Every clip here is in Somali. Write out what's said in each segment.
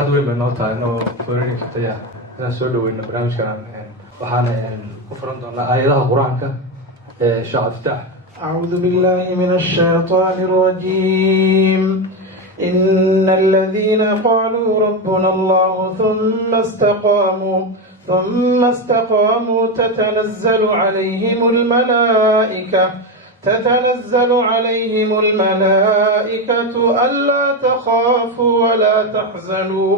farxad weyn bay noo tahay inoo foorin kartaya inaan soo dhaweyno barnaamijkan waxaana ku furan doonaa aayadaha qur-aanka ee Sheekh Abdulfataax. أعوذ بالله من الشيطان الرجيم. إن الذين قالوا ربنا الله ثم استقاموا تتنزل عليهم الملائكة ألا تخافوا ولا تحزنوا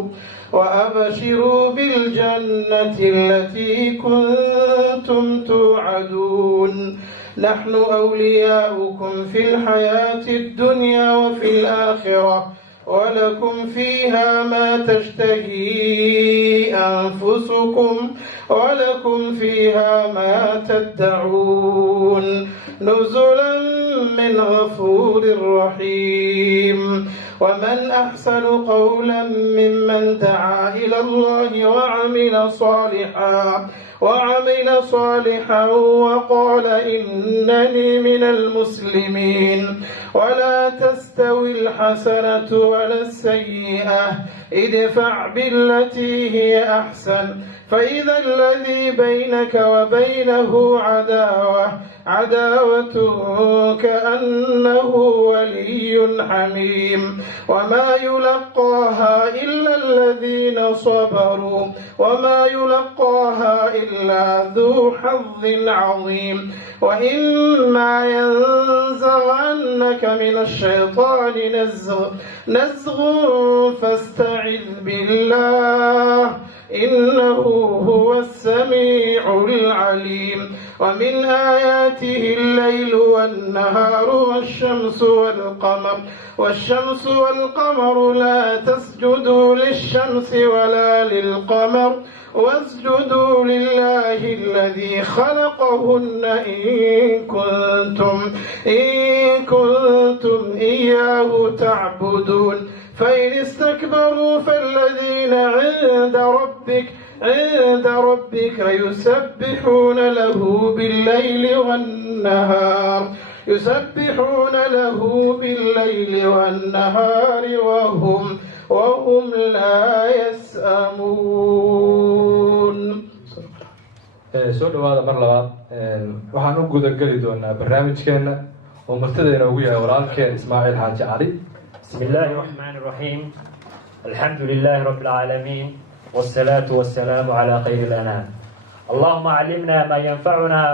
وأبشروا بالجنة التي كنتم توعدون نحن أولياؤكم في الحياة الدنيا وفي الآخرة ولكم فيها ما تشتهي أنفسكم ولكم فيها ما تدعون نزلا من غفور رحيم. ومن أحسن قولا ممن دعا إلى الله وعمل صالحا وقال إنني من المسلمين. ولا تستوي الحسنة ولا السيئة ادفع بالتي هي أحسن فإذا الذي بينك وبينه عداوة كأنه ولي حميم. وما يلقاها إلا الذين صبروا وما يلقاها إلا ذو حظ عظيم. وإما ينزغنك من الشيطان نزغ فاستعذ بالله إنه هو السميع العليم. ومن آياته الليل والنهار والشمس والقمر لا تسجدوا للشمس ولا للقمر واسجدوا لله الذي خلقهن إن كنتم إياه تعبدون. فإن استكبروا فالذين عند ربك يسبحون له بالليل والنهار وهم لا يسأمون. soo dhawaada mar labaad waxaan u gudageli doonaa barnaamijkeena oo martidayna ugu yahay walaalkeen Ismaaciil Xaaji Cali. بسم الله الرحمن الرحيم. الحمد لله رب العالمين والصلاة والسلام على خير الأنام. اللهم علمنا ما ينفعنا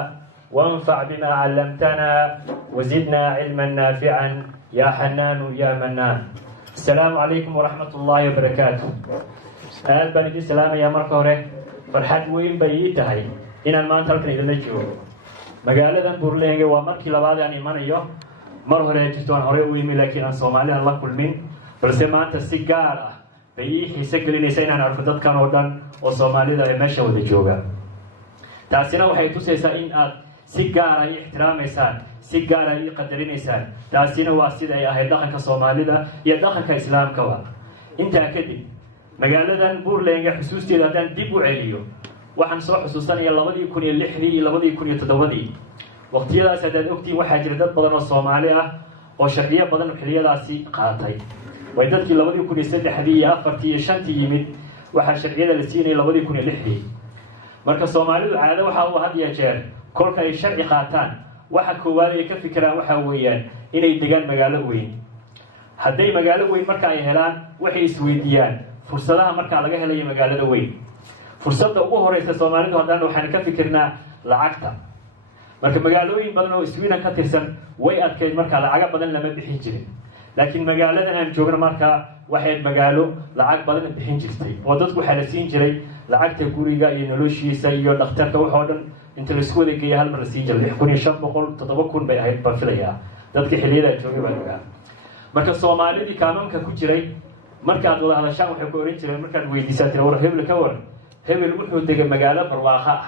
وانفع بما علمتنا وزدنا علما نافعا يا حنان يا منان. السلام عليكم ورحمة الله وبركاته. أهل بني السلام يا مركورة فرحت وين بيتهاي إن المان تلقي إذا نجوا مقالة بورلينج ومركي لبعض يعني من يوم مرة جستوان هوري ويمي لكن الصومالي الله كل من بس ما أنت سيجارة بيجي يسجل نسينا نعرف ضد كانوا ودن والصومالي ده يمشي وده جوجا تاسينا وحيد تسيسا إن سيجارة احترام إنسان سيجارة يقدرين إنسان تاسينا واسيد أي أهل دخل كصومالي ده يدخل كإسلام كوا أنت أكيد مقالة بورلينج حسوستي ده ديبو عليو وحن صح حسوسا يلا بدي يكون اللحدي يلا بدي يكون يتدودي waqtiyadaas haddaad ogtiin waxaa jira dad badan oo Soomaali ah oo sharciyo badan xilliyadaasi qaatay way dadkii 2003 iyo 4 iyo 5 yimid waxa sharciyada la siinay 2006 marka Soomaalidu caado waxa uu had iyo jeer kolka ay sharci qaataan waxa koowaad ay ka fikiraan waxa weeyaan inay degaan magaalo weyn hadday magaalo weyn marka ay helaan waxay isweydiiyaan fursadaha marka laga helayo magaalada weyn fursadda ugu horeysa Soomaalidu haddana waxaan ka fikirnaa lacagta marka magaalooyin badan oo Sweden ka tirsan way adkeyd marka lacag badan lama bixin jirin laakiin magaaladan aan joogno marka waxay magaalo lacag badan bixin jirtay oo dadku waxa la siin jiray lacagta guriga iyo noloshiisa iyo dhakhtarka wax oo dhan inta la isku wada geeyay hal mar la siin jiray 1500 7000 bay ahayd bafilaya dadka xilliyada joogay baa marka Soomaalidii kaamamka ku jiray marka aad wada hadashaan waxay ku oran jireen markaad weydiisatay war hebel ka war hebel wuxuu degay magaalo barwaaqo ah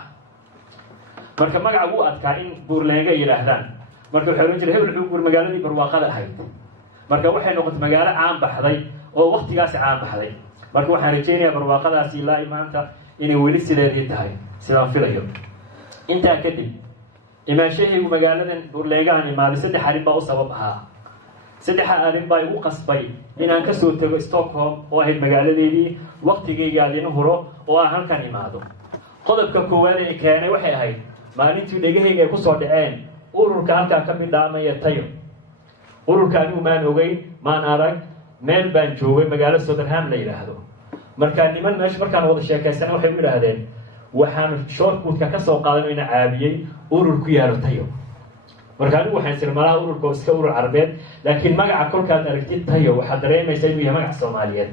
marka magaca uu adkaa in buurleega yiraahdaan marka waxa oran jiray hebel wuxuu magaaladii barwaaqada ahayd marka waxay noqotay magaalo caan baxday oo waqtigaas caan baxday marka waxaan rajaynayaa barwaaqadaasi ilaa maanta inay weli sideedii tahay sidaan filayo inta kadib imaashahaygu magaaladan buurleegaan imaaday saddex arrin baa u sabab ahaa saddexa arrin baa igu qasbay inaan ka soo tago Stockholm oo ahayd magaaladeedii waqtigayga adina huro oo aan halkan imaado qodobka koowaad ee keenay waxay ahayd maalintii dhagahayga ay ku soo dhaceen ururka halkan ka midhaamaya tayo ururka anigu maan ogeyn maan arag meel baan joogay magaalo Southampton la yiraahdo markaa niman meesha markaan wada sheekaysanay waxay u yiraahdeen waxaan shortcut ka soo qaadanay inaan caabiyay urur ku yaalo tayo markaa anigu waxaan sirmalaa ururka iska urur Carabeed laakiin magaca kolkaad aragtid tayo waxa dareemaysaa inuu yahay magac Soomaaliyeed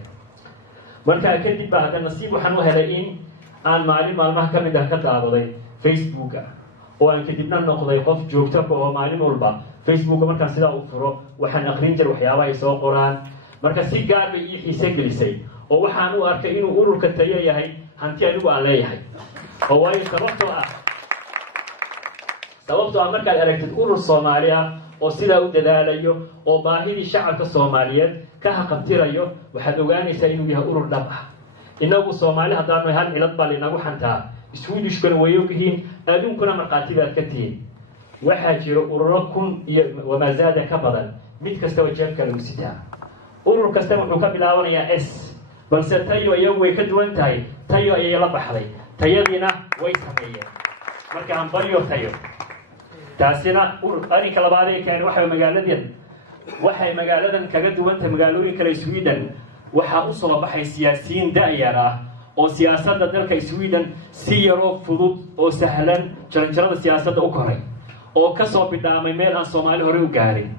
markaa kadib baa hadda nasiib waxaan u helay in aan maalmaha ka mid ah ka daawaday Facebook oo aan kadibna noqday qof joogto oo maalin walba Facebook markaan sidaa u furo waxaan aqrin jiray waxyaabaha ay soo qoraan marka si gaar bay ii xiise gelisay oo waxaan u arkay inuu ururka tayo yahay hanti anigu aan leeyahay oo way sababtoo ah markaad aragtid urur Soomaali ah oo sidaa u dadaalayo oo baahidii shacabka Soomaaliyeed ka haqabtirayo waxaad ogaanaysaa inuu yahay urur dhab ah inagu Soomaali haddaanu hal cilad baa inagu xantaa Swedishkuna way ogyihiin adduunkuna marqaatibaad ka tihiin waxaa jira ururo kun iyo wamazaada ka badan mid kastaba jeebka lagu sitaa urur kasta wuxuu ka bilaabanayaa S balse tayo iyagu way ka duwan tahay tayo ayay la baxday tayadiina way sameeyeen marka aan baryo tayo taasina arrinka labaad ee keen waxay magaaladan kaga duwan tahay magaalooyin kale Sweden waxaa u soo baxay siyaasiyiin da'yar ah oo siyaasadda dalka Sweden si yaro fudud oo sahlan jaranjarada siyaasadda u koray oo ka soo bidhaamay meel aan Soomaali hore u gaarin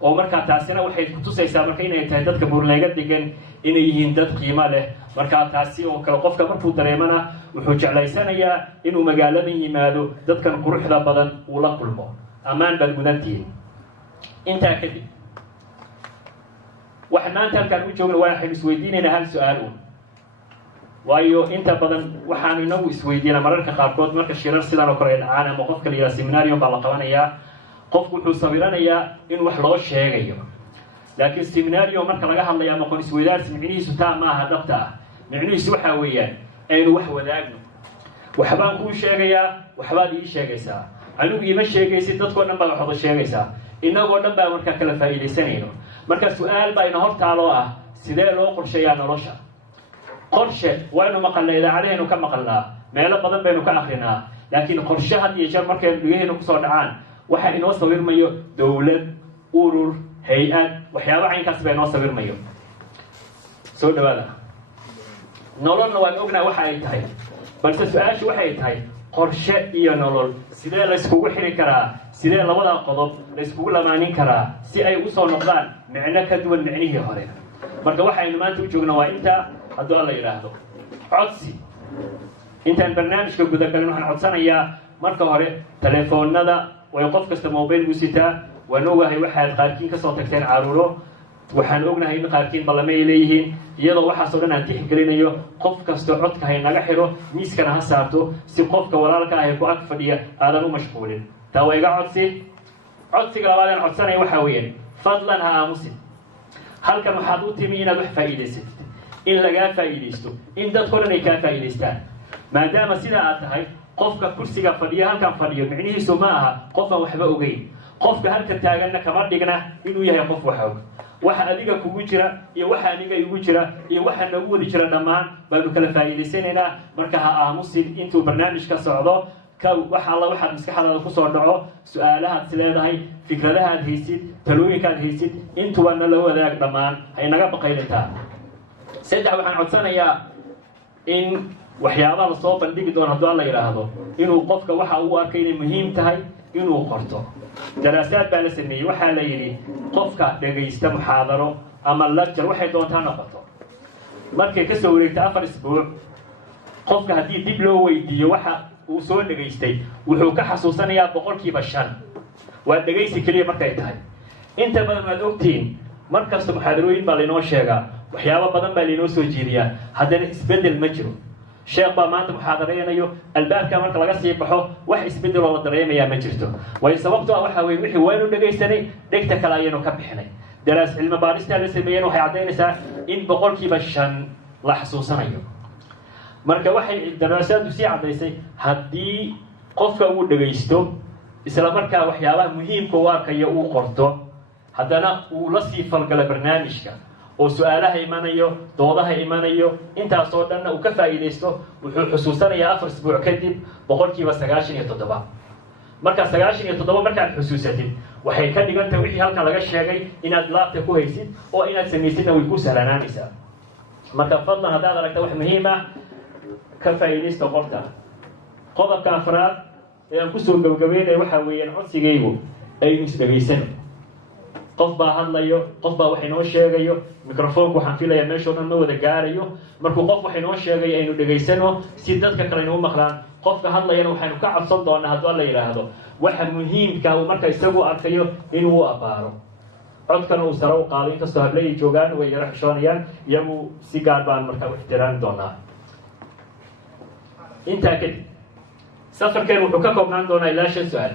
oo markaa taasina waxay ku tusaysaa marka inay tahay dadka burleega degan inay yihiin dad qiimo leh markaa taasi oo kale qofka markuu dareemana wuxuu jeclaysanayaa inuu magaaladan yimaado dadkan quruxda badan uu la kulmo ammaan baad gudantihiin intaa kadib waxaan maanta halkaan u joogna waxaynu isweydiinaynaa hal su-aal waayo inta badan waxaanu inagu isweydiinaa mararka qaarkood marka shirar sidan oo kale dhacaan ama qofka la yidhaha seminarium baa la qabanayaa qofku wuxuu sawiranayaa in wax loo sheegayo laakiin seminarium marka laga hadlayo ama qonisweydaarsi micnihiisu taa maaha dhabta ah micnihiisu waxaa weeyaan aynu wax wadaagno waxbaan kuu sheegayaa waxbaad ii sheegaysaa anigu iima sheegaysid dadkoo dhan baa wax wada sheegaysaa inagoo dhan baa markaa kala faa'iidaysanayno marka su-aal baa ina hortaaloo ah sidee loo qorsheeyaa nolosha qorshe waynu maqalnaa idaacadahaynu ka maqalnaa meelo badan baynu ka akrinaa laakiin qorshe had iyo jeer markaynu dhegahaynu kusoo dhacaan waxa inoo sawirmayo dowlad urur hay-ad waxyaaba caynkaas baa inoo sawirmayo soo dhawaada nololna waan ognaa waxa ay tahay balse su-aashu waxay tahay qorshe iyo nolol sidee layskugu xiri karaa sidee labadaa qodob layskugu lamaanin karaa si ay usoo noqdaan micno ka duwan micnihii hore marka waxaynu maanta u joognaa waa intaa hadduu alla yidhaahdo codsi intaan barnaamijka gudagalin waxaan codsanayaa marka hore telefoonada way qof kasta mobile u sitaa waan ogahay waxaad qaarkiin ka soo tagteen caruuro waxaan ognahay in qaarkiin ballame ay leeyihiin iyadoo waxaasoo dhan aan tixgelinayo qof kasta codka hay naga xidho miiskana ha saarto si qofka walaalka ah ee ku ag fadhiya aadan u mashquulin taa waa iga codsiga labaad aan codsanaya waxaa weeyaan fadlan ha aamusin halkan waxaad u timi inaad wax faa'iidaysatid in lagaa faa'iidaysto in dadkoo dhan ay kaa faa'iidaystaan maadaama sidaa aad tahay qofka kursiga fadhiya halkan fadhiyo micnihiisu ma aha qof aan waxba ogeyn qofka halka taaganna kama dhigna inuu yahay qof wax og waxa adiga kugu jira iyo waxa aniga igu jira iyo waxa nagu wadi jira dhammaan baanu kala faa'iidaysanaynaa marka ha aamusin intuu barnaamijka socdo waxaad maskaxdaada kusoo dhaco su-aalahaad is leedahay fikradahaad haysid talooyinkaad haysid intuba nala wadaag dhammaan hay naga baqaylintaa saddex waxaan codsanayaa in waxyaabaha la soo bandhigi doono hadduu alla yidhaahdo inuu qofka waxa uu arkay inay muhiim tahay inuu qorto daraasaad baa la sameeyey waxaa la yidhi qofka dhegaysta muxaadaro ama lecture waxay doontaa noqoto markay ka soo wareegta 4 isbuuc qofka haddii dib loo weydiiyo waxa uu soo dhegaystay wuxuu ka xasuusanayaa 5% waa dhegaysi keliya markay tahay inta badan waad ogtihiin markasta muxaadarooyin baa laynoo sheegaa waxyaabo badan baa laynoo soo jeediyaa haddana isbeddel ma jiro sheekh baa maanta muxaadareynayo albaabka marka laga sii baxo wax isbeddel oo la dareemayaa ma jirto way sababtoo ah waxaa weye wixii waynu dhegaysanay dhegta kale ayaynu ka bixinay daraas cilmi baaristaa la sameeyeen waxay caddaynaysaa in 5% la xasuusanayo marka waxay daraasaadu sii caddaysay haddii qofka uu dhegaysto isla markaa waxyaabaha muhiimka u arkaya uu qorto haddana uu la sii falgala barnaamijka oo su-aalaha imanayo doodaha imanayo intaasoo dhanna uu ka faa'iidaysto wuxuu xusuusanayaa 4 isbuuc kadib 97%. marka 97 markaad xusuusatid waxay ka dhigan tahay wixii halkan laga sheegay inaad laabta ku haysid oo inaad samaysidna way ku sahlanaanaysaa. marka fadlan haddaad aragta wax muhiim ah ka faa'iidaysta qodobka afraad ee aan kusoo gabagabeynaya waxaa weeyaan codsigaygu aynu isdhegaysano. qof baa hadlayo, qof baa wax inoo sheegayo, microfoonku waxaan filayaa meeshoo dhan ma wada gaarayo. markuu qof wax inoo sheegayo aynu dhegaysano si dadka kale inuu maqlaan. qofka hadlayana waxaynu ka cabsan doonaa hadduu alla yidhaahdo waxa muhiimka uu marka isagu arkayo inuu u abbaaro. codkana uu sare u qaado, inkastoo hableey joogaan way yaro xishoonayaan, iyagu si gaar baan markaa u ixtiraami doonaa. intaa kadib safarkeen wuxuu ka koobnaan doonaa ilaa 5 su-aal.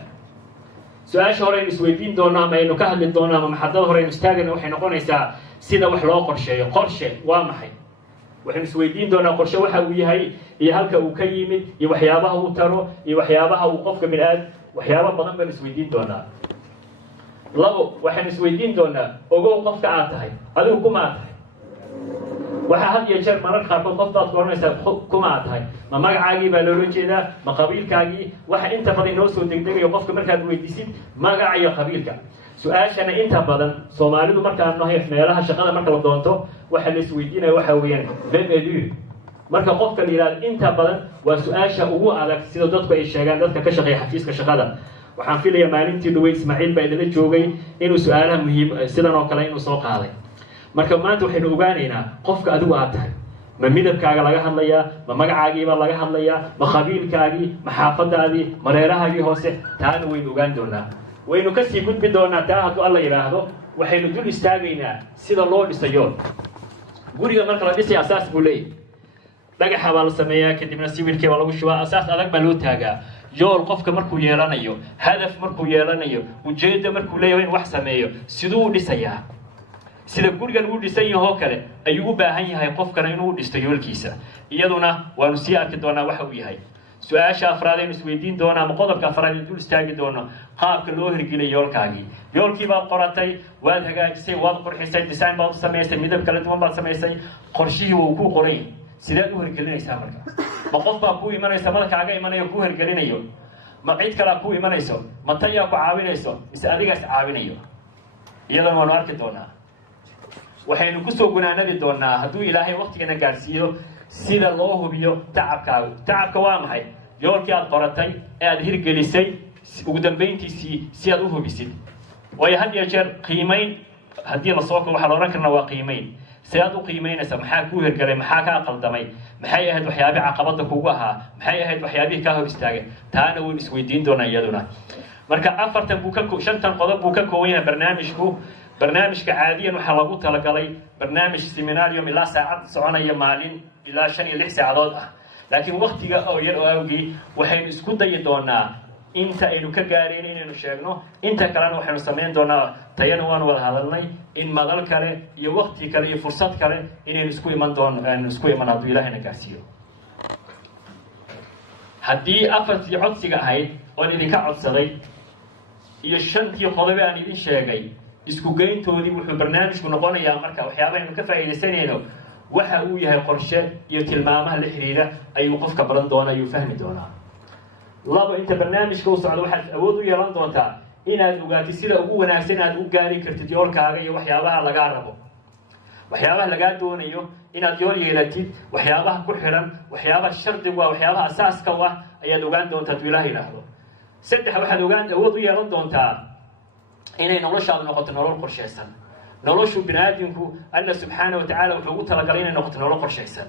su-aasha hore aynu isweydiin doono ama aynu ka hadli doono ama maxadada hore aynu istaagana waxay noqonaysaa sida wax loo qorsheeyo. qorshe waa maxay? waxaynu isweydiin doonaa qorshe waxa uu yahay iyo halka uu ka yimid iyo waxyaabaha uu taro iyo waxyaabaha uu qofka waxyaabo badan baynu isweydiin doonaa. 2 waxaynu isweydiin doonaa ogow qofka aad tahay, adigu kuma aad tahay. waxaa had iyo jeer mararka qaarkood qof baad koranaysaa kuma aad tahay, ma magacaagii baa loola jeedaa, ma qabiilkaagii. waxa inta badan inoo soo degdegayo qofka markaad weydiisid magaca iyo qabiilka. su-aashana inta badan soomaalidu markaan nahay meelaha shaqada marka la doonto waxa la isweydiinaya waxa weeyaan VMLU. marka qofka la yidhahdo inta badan waa su-aasha ugu adag sida dadku ay sheegaan, dadka ka shaqeeya xafiiska shaqada. waxaan filayaa maalintii dhaweyd Ismaaciil baa idinla joogay inuu su-aalaha muhiim sidan oo kale inuu soo qaaday. marka maanta waxaynu ogaanaynaa qofka adigu aad tahay. ma midabkaaga laga hadlayaa, ma magacaagiibaa laga hadlayaa, ma qabiilkaagii, ma xaafadaadii, ma reerahaagii hoose. taana waynu ogaan doonaa. waynu kasii gudbi doonaa taa hadduu alla yidhaahdo. waxaynu dul istaagaynaa sida loo dhisayo guriga. marka la dhisaya asaas buu leeyahy. dhagaxa baa la sameeyaa, kadibna sawirkii baa lagu shubaa, asaas adag baa loo taagaa. yool qofka markuu yeelanayo, hadaf markuu yeelanayo, ujeedda markuu leeyahay in wax sameeyo, siduu u dhisayaa. sida gurigan uu dhisan yahoo kale ayuu u baahan yahay qofkana inuu dhisto yoolkiisa. iyaduna waanu sii arki doonaa waxa uu yahay. su-aasha afraad aynu isweydiin doonaa ama qodobka afraad aynu dul istaagi doono qaabka loo hirgeliyay yoolkaagii. yoolkii baad qoratay, waad hagaajisay, waad qurxisay, design baad u samaysay, midab kala duwan baad samaysay, qorshihii wuu kuu qoran yahay. sideed u hirgelinaysaa marka? ma qof baa kuu imanaysa madakaaga imanayo kuu hirgelinayo? ma cid kalea kuu imanayso? ma tayaa ku caawinayso mise adigaas caawinayo? iyadana waanu arki doonaa. waxaynu kusoo gunaanadi doonaa hadduu ilaahay waqtigana gaarsiiyo sida loo hubiyo tacabkaagu. tacabka waa maxay? yoolkii aad qoratay ee aad hirgelisay ugu dambayntiisii si aad u hubisid. waayo had iyo jeer qiimayn haddii lasoo ko waxaa la odhan karna waa qiimayn. see aad u qiimaynaysa? maxaa kuu hirgalay? maxaa kaa qaldamay? maxay ahayd waxyaabii caqabada kugu ahaa? maxay ahayd waxyaabihii kaa hor istaagay? taana waynu isweydiin doonaa iyaduna. marka 5 qodob buu ka kooban yahay barnaamijku. barnaamijka caadiyan waxaa lagu talagalay barnaamij seminarium ilaa saacad soconaya maalin ilaa 5 iyo 6 saacadood ah. laakiin waqtiga oo yar oo awgii waxaynu isku dayi doonaa inta aynu ka gaareen inaynu sheegno. inta kalena waxaynu samayn doonaa, tayana waanu wada hadalnay, in madal kale iyo waqti kale iyo fursad kale inaynu isku iman hadduu ilaahayna gaarsiiyo. haddii 4tii codsiga ahayd oon idinka codsaday iyo 5tii qodobe aan idin sheegay isku geyntoodii wuxuu barnaamijku noqonayaa marka waxyaabaaynu ka faa'iidaysanayno waxa uu yahay qorshe iyo tilmaamaha la xiriira ayuu qofka baran doona, ayuu fahmi doonaa. 2 inta barnaamijka u socdo waxaad awood u yeelan doontaa inaad ogaatid sida ugu wanaagsan aad u gaari kartid yoolkaaga iyo waxyaabaha lagaa rabo, waxyaabaha lagaa doonayo inaad yool yeelatid, waxyaabaha ku xidhan, waxyaabaha shardigu ah, waxyaabaha asaaska u ah ayaad ogaan doontaa hadduu ilaah yidhaahdo. 3 waxaad awood u yeelan doontaa inay noloshaadu noqoto nolol qorshaysan. noloshu biniaadamku alla subxaana watacaala wuxuu ugu talagalay inay noqoto nolol qorshaysan.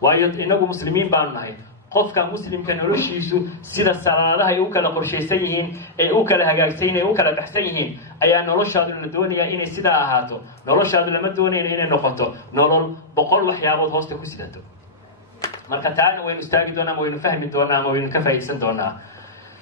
waayo inagu muslimiin baanu nahay. qofka muslimka noloshiisu sida salaadaha ay u kala qorshaysan yihiin, ay u kala hagaagsan yihiin, ay u kala baxsan yihiin ayaa noloshaadu la doonayaa inay sidaa ahaato. noloshaadu lama doonayna inay noqoto nolol 100 waxyaabood hoosta ku sidato. marka taana waynu istaagi doonaa ama waynu fahmi doonaa ama waynu ka faa'iidaysan doonaa.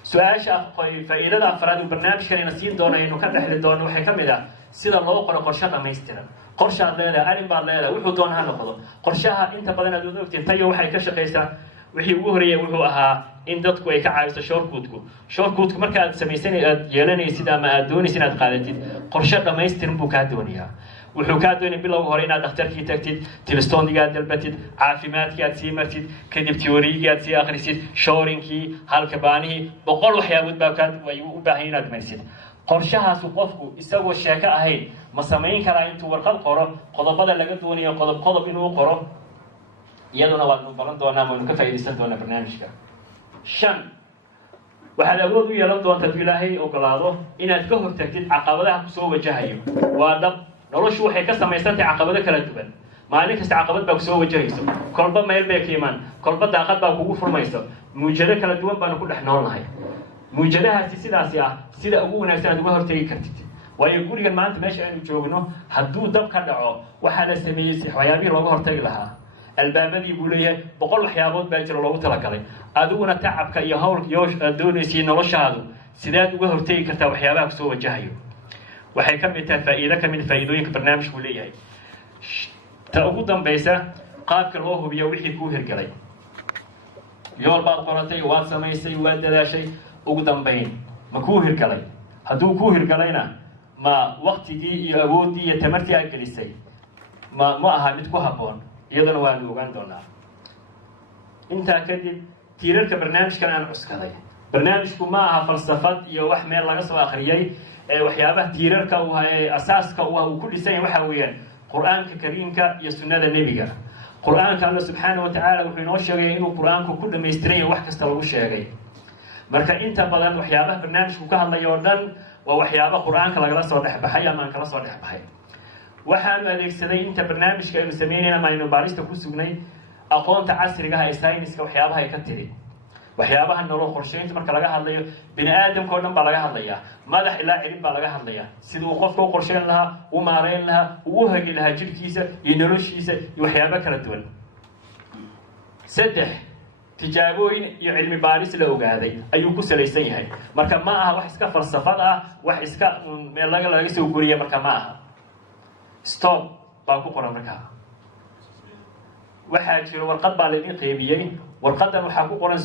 su-aasha faa'iidada afraad uu barnaamijkan ina siin doono aynu ka dhexli doono waxay ka mid ah sida loo qoro qorshe dhammaystiran. qorshaad leedahay, arrin baad leedahay, wuxuu doona ha noqdo. qorshaha inta badan aad ogtiin tayo waxay ka shaqaysaa wixii ugu horeeyay wuxuu ahaa in dadku ay ka caawiso shortcutku marka aad samaysanay aad yeelanaysid ama aad doonaysid inaad qaadatid qorshe dhammaystiran buu kaa doonayaa wuxuu kaa doonaya bilowga hore inaad dhakhtarkii tagtid tilestondiga aad dalbatid caafimaadkii aad sii martid kadib teoriyigii aad sii akhrisid shoorinkii halkabaanihii 100 waxyaabood baa way u baahan inaad marsid qorshahaasu qofku isagoo sheeko ahayn ma samayn karaa intuu warqad qoro qodobada laga doonayo qodob inuu qoro iyaduna waanu baran doonaa waanu ka faa'iidaysan doonaa barnaamijka 5 waxaad awood u yeelan doontaa haddii ilaahay ogolaado inaad ka hortagtid caqabadaha kusoo wajahayo waa dhab noloshu waxay ka samaysan tahay caqabado kala duwan maalin kasta caqabad baa kusoo wajahayso kolba meel bay ka imaan kolba daaqad baa kugu furmayso muujado kala duwan baanu ku dhex noolnahay muujadahaasi sidaasi ah sida ugu wanaagsan aad uga hortagi kartid waayo gurigan maanta meesha aynu joogno hadduu dab ka dhaco waxaa la sameeyey waxyaabihii looga hortagi lahaa albaabadii buu leeyahay 100 waxyaabood baa jira loogu talagalay adiguna tacabka iyo hawlka aad doonaysay noloshaadu sidaad uga hortagi kartaa waxyaabaha kusoo wajahayo waxay ka mid tahay faa'iido ka mid faa'iidooyinka barnaamijku leeyahay ta ugu dambaysa qaabka loo hubiyo wixii kuu hirgalay yool baad qoratay waad samaysay waad dadaashay ugu dambayn ma kuu hirgalay hadduu kuu hirgalayna ma waqtigii iyo awoodii iyo tamartii aad gelisay ma aha mid ku habboon iyadana waanu ogaan doonaa intaa kadib tiirarka barnaamijkan aan cuskaday barnaamijku ma aha falsafad iyo wax meel laga soo akhriyay waxyaabaha tiirarka uu hay asaaska uu ku dhisan yahay waxa weeyaan quraanka kariimka iyo sunnada nebiga quraanka Allah subhanahu wa ta'ala wuxuu inoo sheegay inuu quraanku ku dhameystiray wax kasta lagu sheegay marka inta badan waxyaabaha barnaamijku ka hadlayo dhan waa waxyaabaha quraanka lagala soo dhaxbaxay ama aan kala soo dhaxbaxay waxaan adeegsaday inta barnaamijka aynu sameynayna ma aynu baarista ku sugnay aqoonta casriga ah ee sayniska waxyaabaha ay ka tiri waxyaabaha nolol qorsheynta marka laga hadlayo bini aadamka oo dhan baa laga hadlayaa madax ilaa cilib baa laga hadlayaa siduu qofka u qorsheyn lahaa u maareyn lahaa u hagi lahaa jirkiisa iyo noloshiisa iyo waxyaabo kala duwan 3 tijaabooyin iyo cilmi baaris la ogaaday ayuu ku salaysan yahay marka ma aha wax iska falsafad ah wax iska meel laga soo guriya marka ma aha stop baa ku qoran markaa waxaa jiro warqad baa laydin qeybiyey warqadan waxaa ku qoran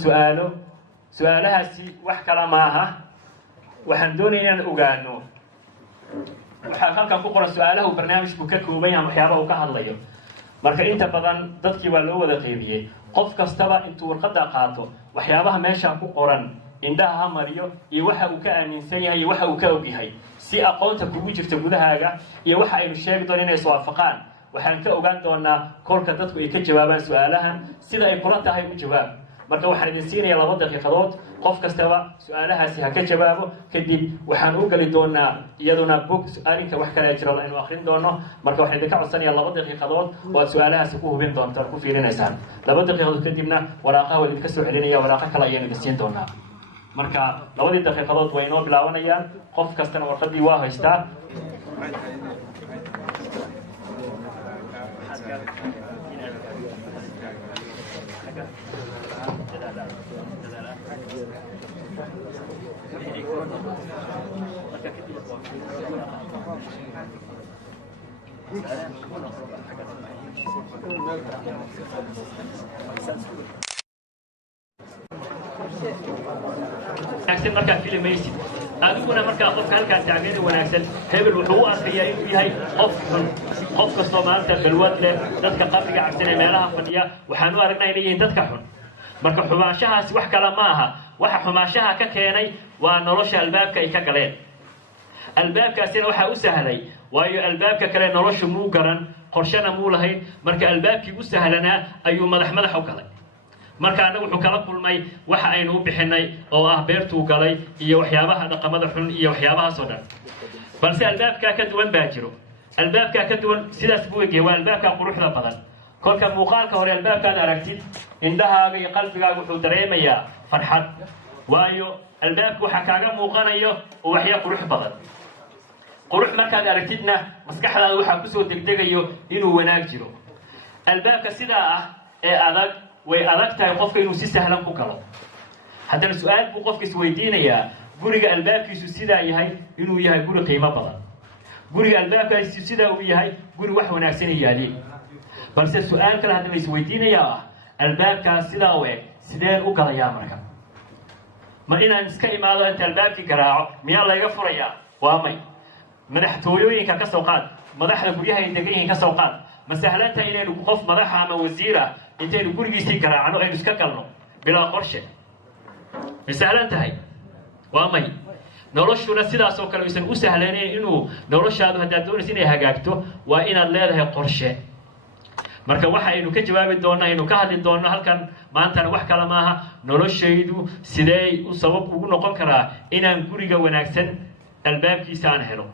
su-aalahaasi wax kala maaha waxaan doonaya inaan ogaano waxaa halkan ku qoran su-aalaha uu barnaamijku ka kooban yahay waxyaabaha uu ka hadlayo marka inta badan dadkii waa loo wada qeybiyey qof kastaba intuu warqada qaato waxyaabaha meesha ku qoran indhaha ha mariyo iyo waxa uu ka aaminsan yahay iyo waxa uu ka ogyahay si aqoonta kugu jirta gudahaaga iyo waxa aynu sheegi doono inay iswaafaqaan waxaan ka ogaan doonaa kolka dadku ay ka jawaabaan su-aalahan sida ay kula tahay u jawaab marka waxaan idin siinayaa 2 daqiiqadood qof kastaba su-aalahaasi ha ka jawaabo kadib waxaan u gali doonaa iyaduna bog arrinka wax kale jira aynu akhrin doono marka waxaan idinka codsanayaa 2 daqiiqadood oo aad su-aalahaasi ku hubin doontaan ku fiirinaysaan 2 daqiiqadood kadibna waraaqaha waa idinka soo celinaya waraaqa kale ayaan idin siin doonaa marka 2 daqiiqadood way inoo bilaabanayaan qof kastana warqadii waa haystaa laakiin markaa filmaysid adiguna markaa qofka halkaan taageer wanaagsan hebel wuxuu u arkayaa inuu yahay qof kastoo maanta balwad leh dadka qabriga cabsan ee meelaha fadhiya waxaan u aragnaa inay yihiin dadka xun marka xumaanshahaasi wax kale ma aha waxa xumaanshaha ka keenay waa nolosha albaabka ay ka galeen albaabkaasina waxaa u sahlay waayo albaabka kale noloshu muu garan qorshana muu lahayn marka albaabkii u sahlanaa ayuu madax u galay marka anagu wuxuu kala kulmay waxa aynu u bixinay oo ah beertuu galay iyo waxyaabaha dhaqamada xun iyo waxyaabahaas oo dhan balse albaabka ka duwan baa jiro albaabka ka duwan sidaas buu eegay waa albaabka quruxda badan kolka muuqaalka hore albaabkaad aragtid indhahaaga iyo qalbigaaga wuxuu dareemayaa farxad waayo albaabku waxa kaaga muuqanayo waxya qurux badan qurux markaad aragtidna maskaxdaada waxa ku soo degdegayo inuu wanaag jiro albaabka sidaa ah ee adag way adag tahay qofka inuu si sahlan ku galo haddana su-aal buu qofka isweydiinayaa guriga albaabkiisu sidaa yahay inuu yahay guri qiimo badan guriga albaabkiisu sidaa uu yahay guri wax wanaagsan yaaliin balse su-aal kale haddana isweydiinayaa ah albaabkaas sidaa u eg sideen u galayaa marka ma inaan iska imaado inta albaabkii garaaco miyaa layga furayaa waa may madaxtooyooyinka ka soo qaad madaxda guryaha ay degan yihiin ka soo qaad ma sahlanta inaynu qof madaxa ama wasiir ah intaynu gurigiisii garaacno aynu iska galno bilaa qorshe ma sahlan tahay waa may noloshuna sidaas oo kale aysan u sahlanayn inuu noloshaadu haddaad doonaysa inay hagaagto waa inaad leedahay qorshe marka waxa aynu ka jawaabi doonaa aynu ka hadli doonno halkan maantana wax kale maaha noloshaydu sidee u sabab ugu noqon karaa inaan guriga wanaagsan albaabkiisa aan helo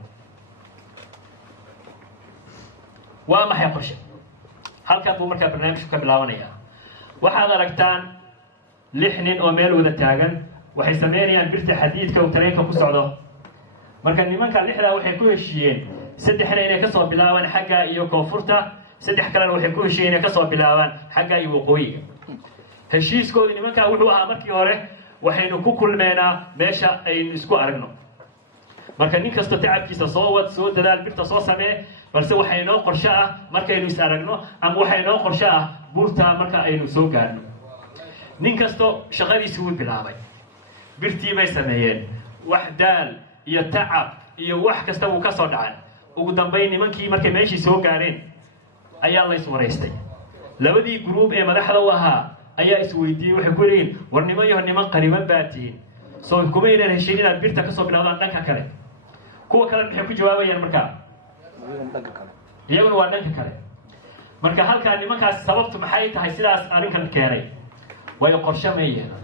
waa maxay qorshe halkan buu markaa barnaamijku ka bilaabanayaa waxaad aragtaan 6 nin oo meel wada taagan waxay sameynayaan birta xadiidka uu tareenka ku socdo marka nimanka 6da waxay ku heshiiyeen 3 inay ka soo bilaabaan xagga iyo koonfurta 3 kalena waxay ku heshiiyeen inay ka soo bilaabaan xagga iyo waqooyiga heshiiskooda nimanka wuxuu ahaa markii hore waxaynu ku kulmeynaa meesha aynu isku aragno marka nin kasta tacabkiisa soo dadaal birta soo samee balse waxay noo qorshe ah markaynu is aragno ama waxay noo qorshe ah buurta marka aynu soo gaarno nin kasto shaqadiisii wuu bilaabay birtii bay sameeyeen wax daal iyo tacab iyo wax kasta wuu ka soo dhacay ugu dambayn nimankii markay meeshii soo gaareen ayaa la iswaraystay labadii gruub ee madaxda u ahaa ayaa isweydiiyey waxay ku leeyihiin war niman qariban baa tihiin soo kuma inaan heshiin inaad birta ka soo bilaabdaan dhanka kale kuwa kale maxay ku jawaabayaan markaa iyaguna waa dhanka kale marka halkaa nimankaas sababtu maxay tahay sidaas arrinkan keenay way qorshe ma yeelan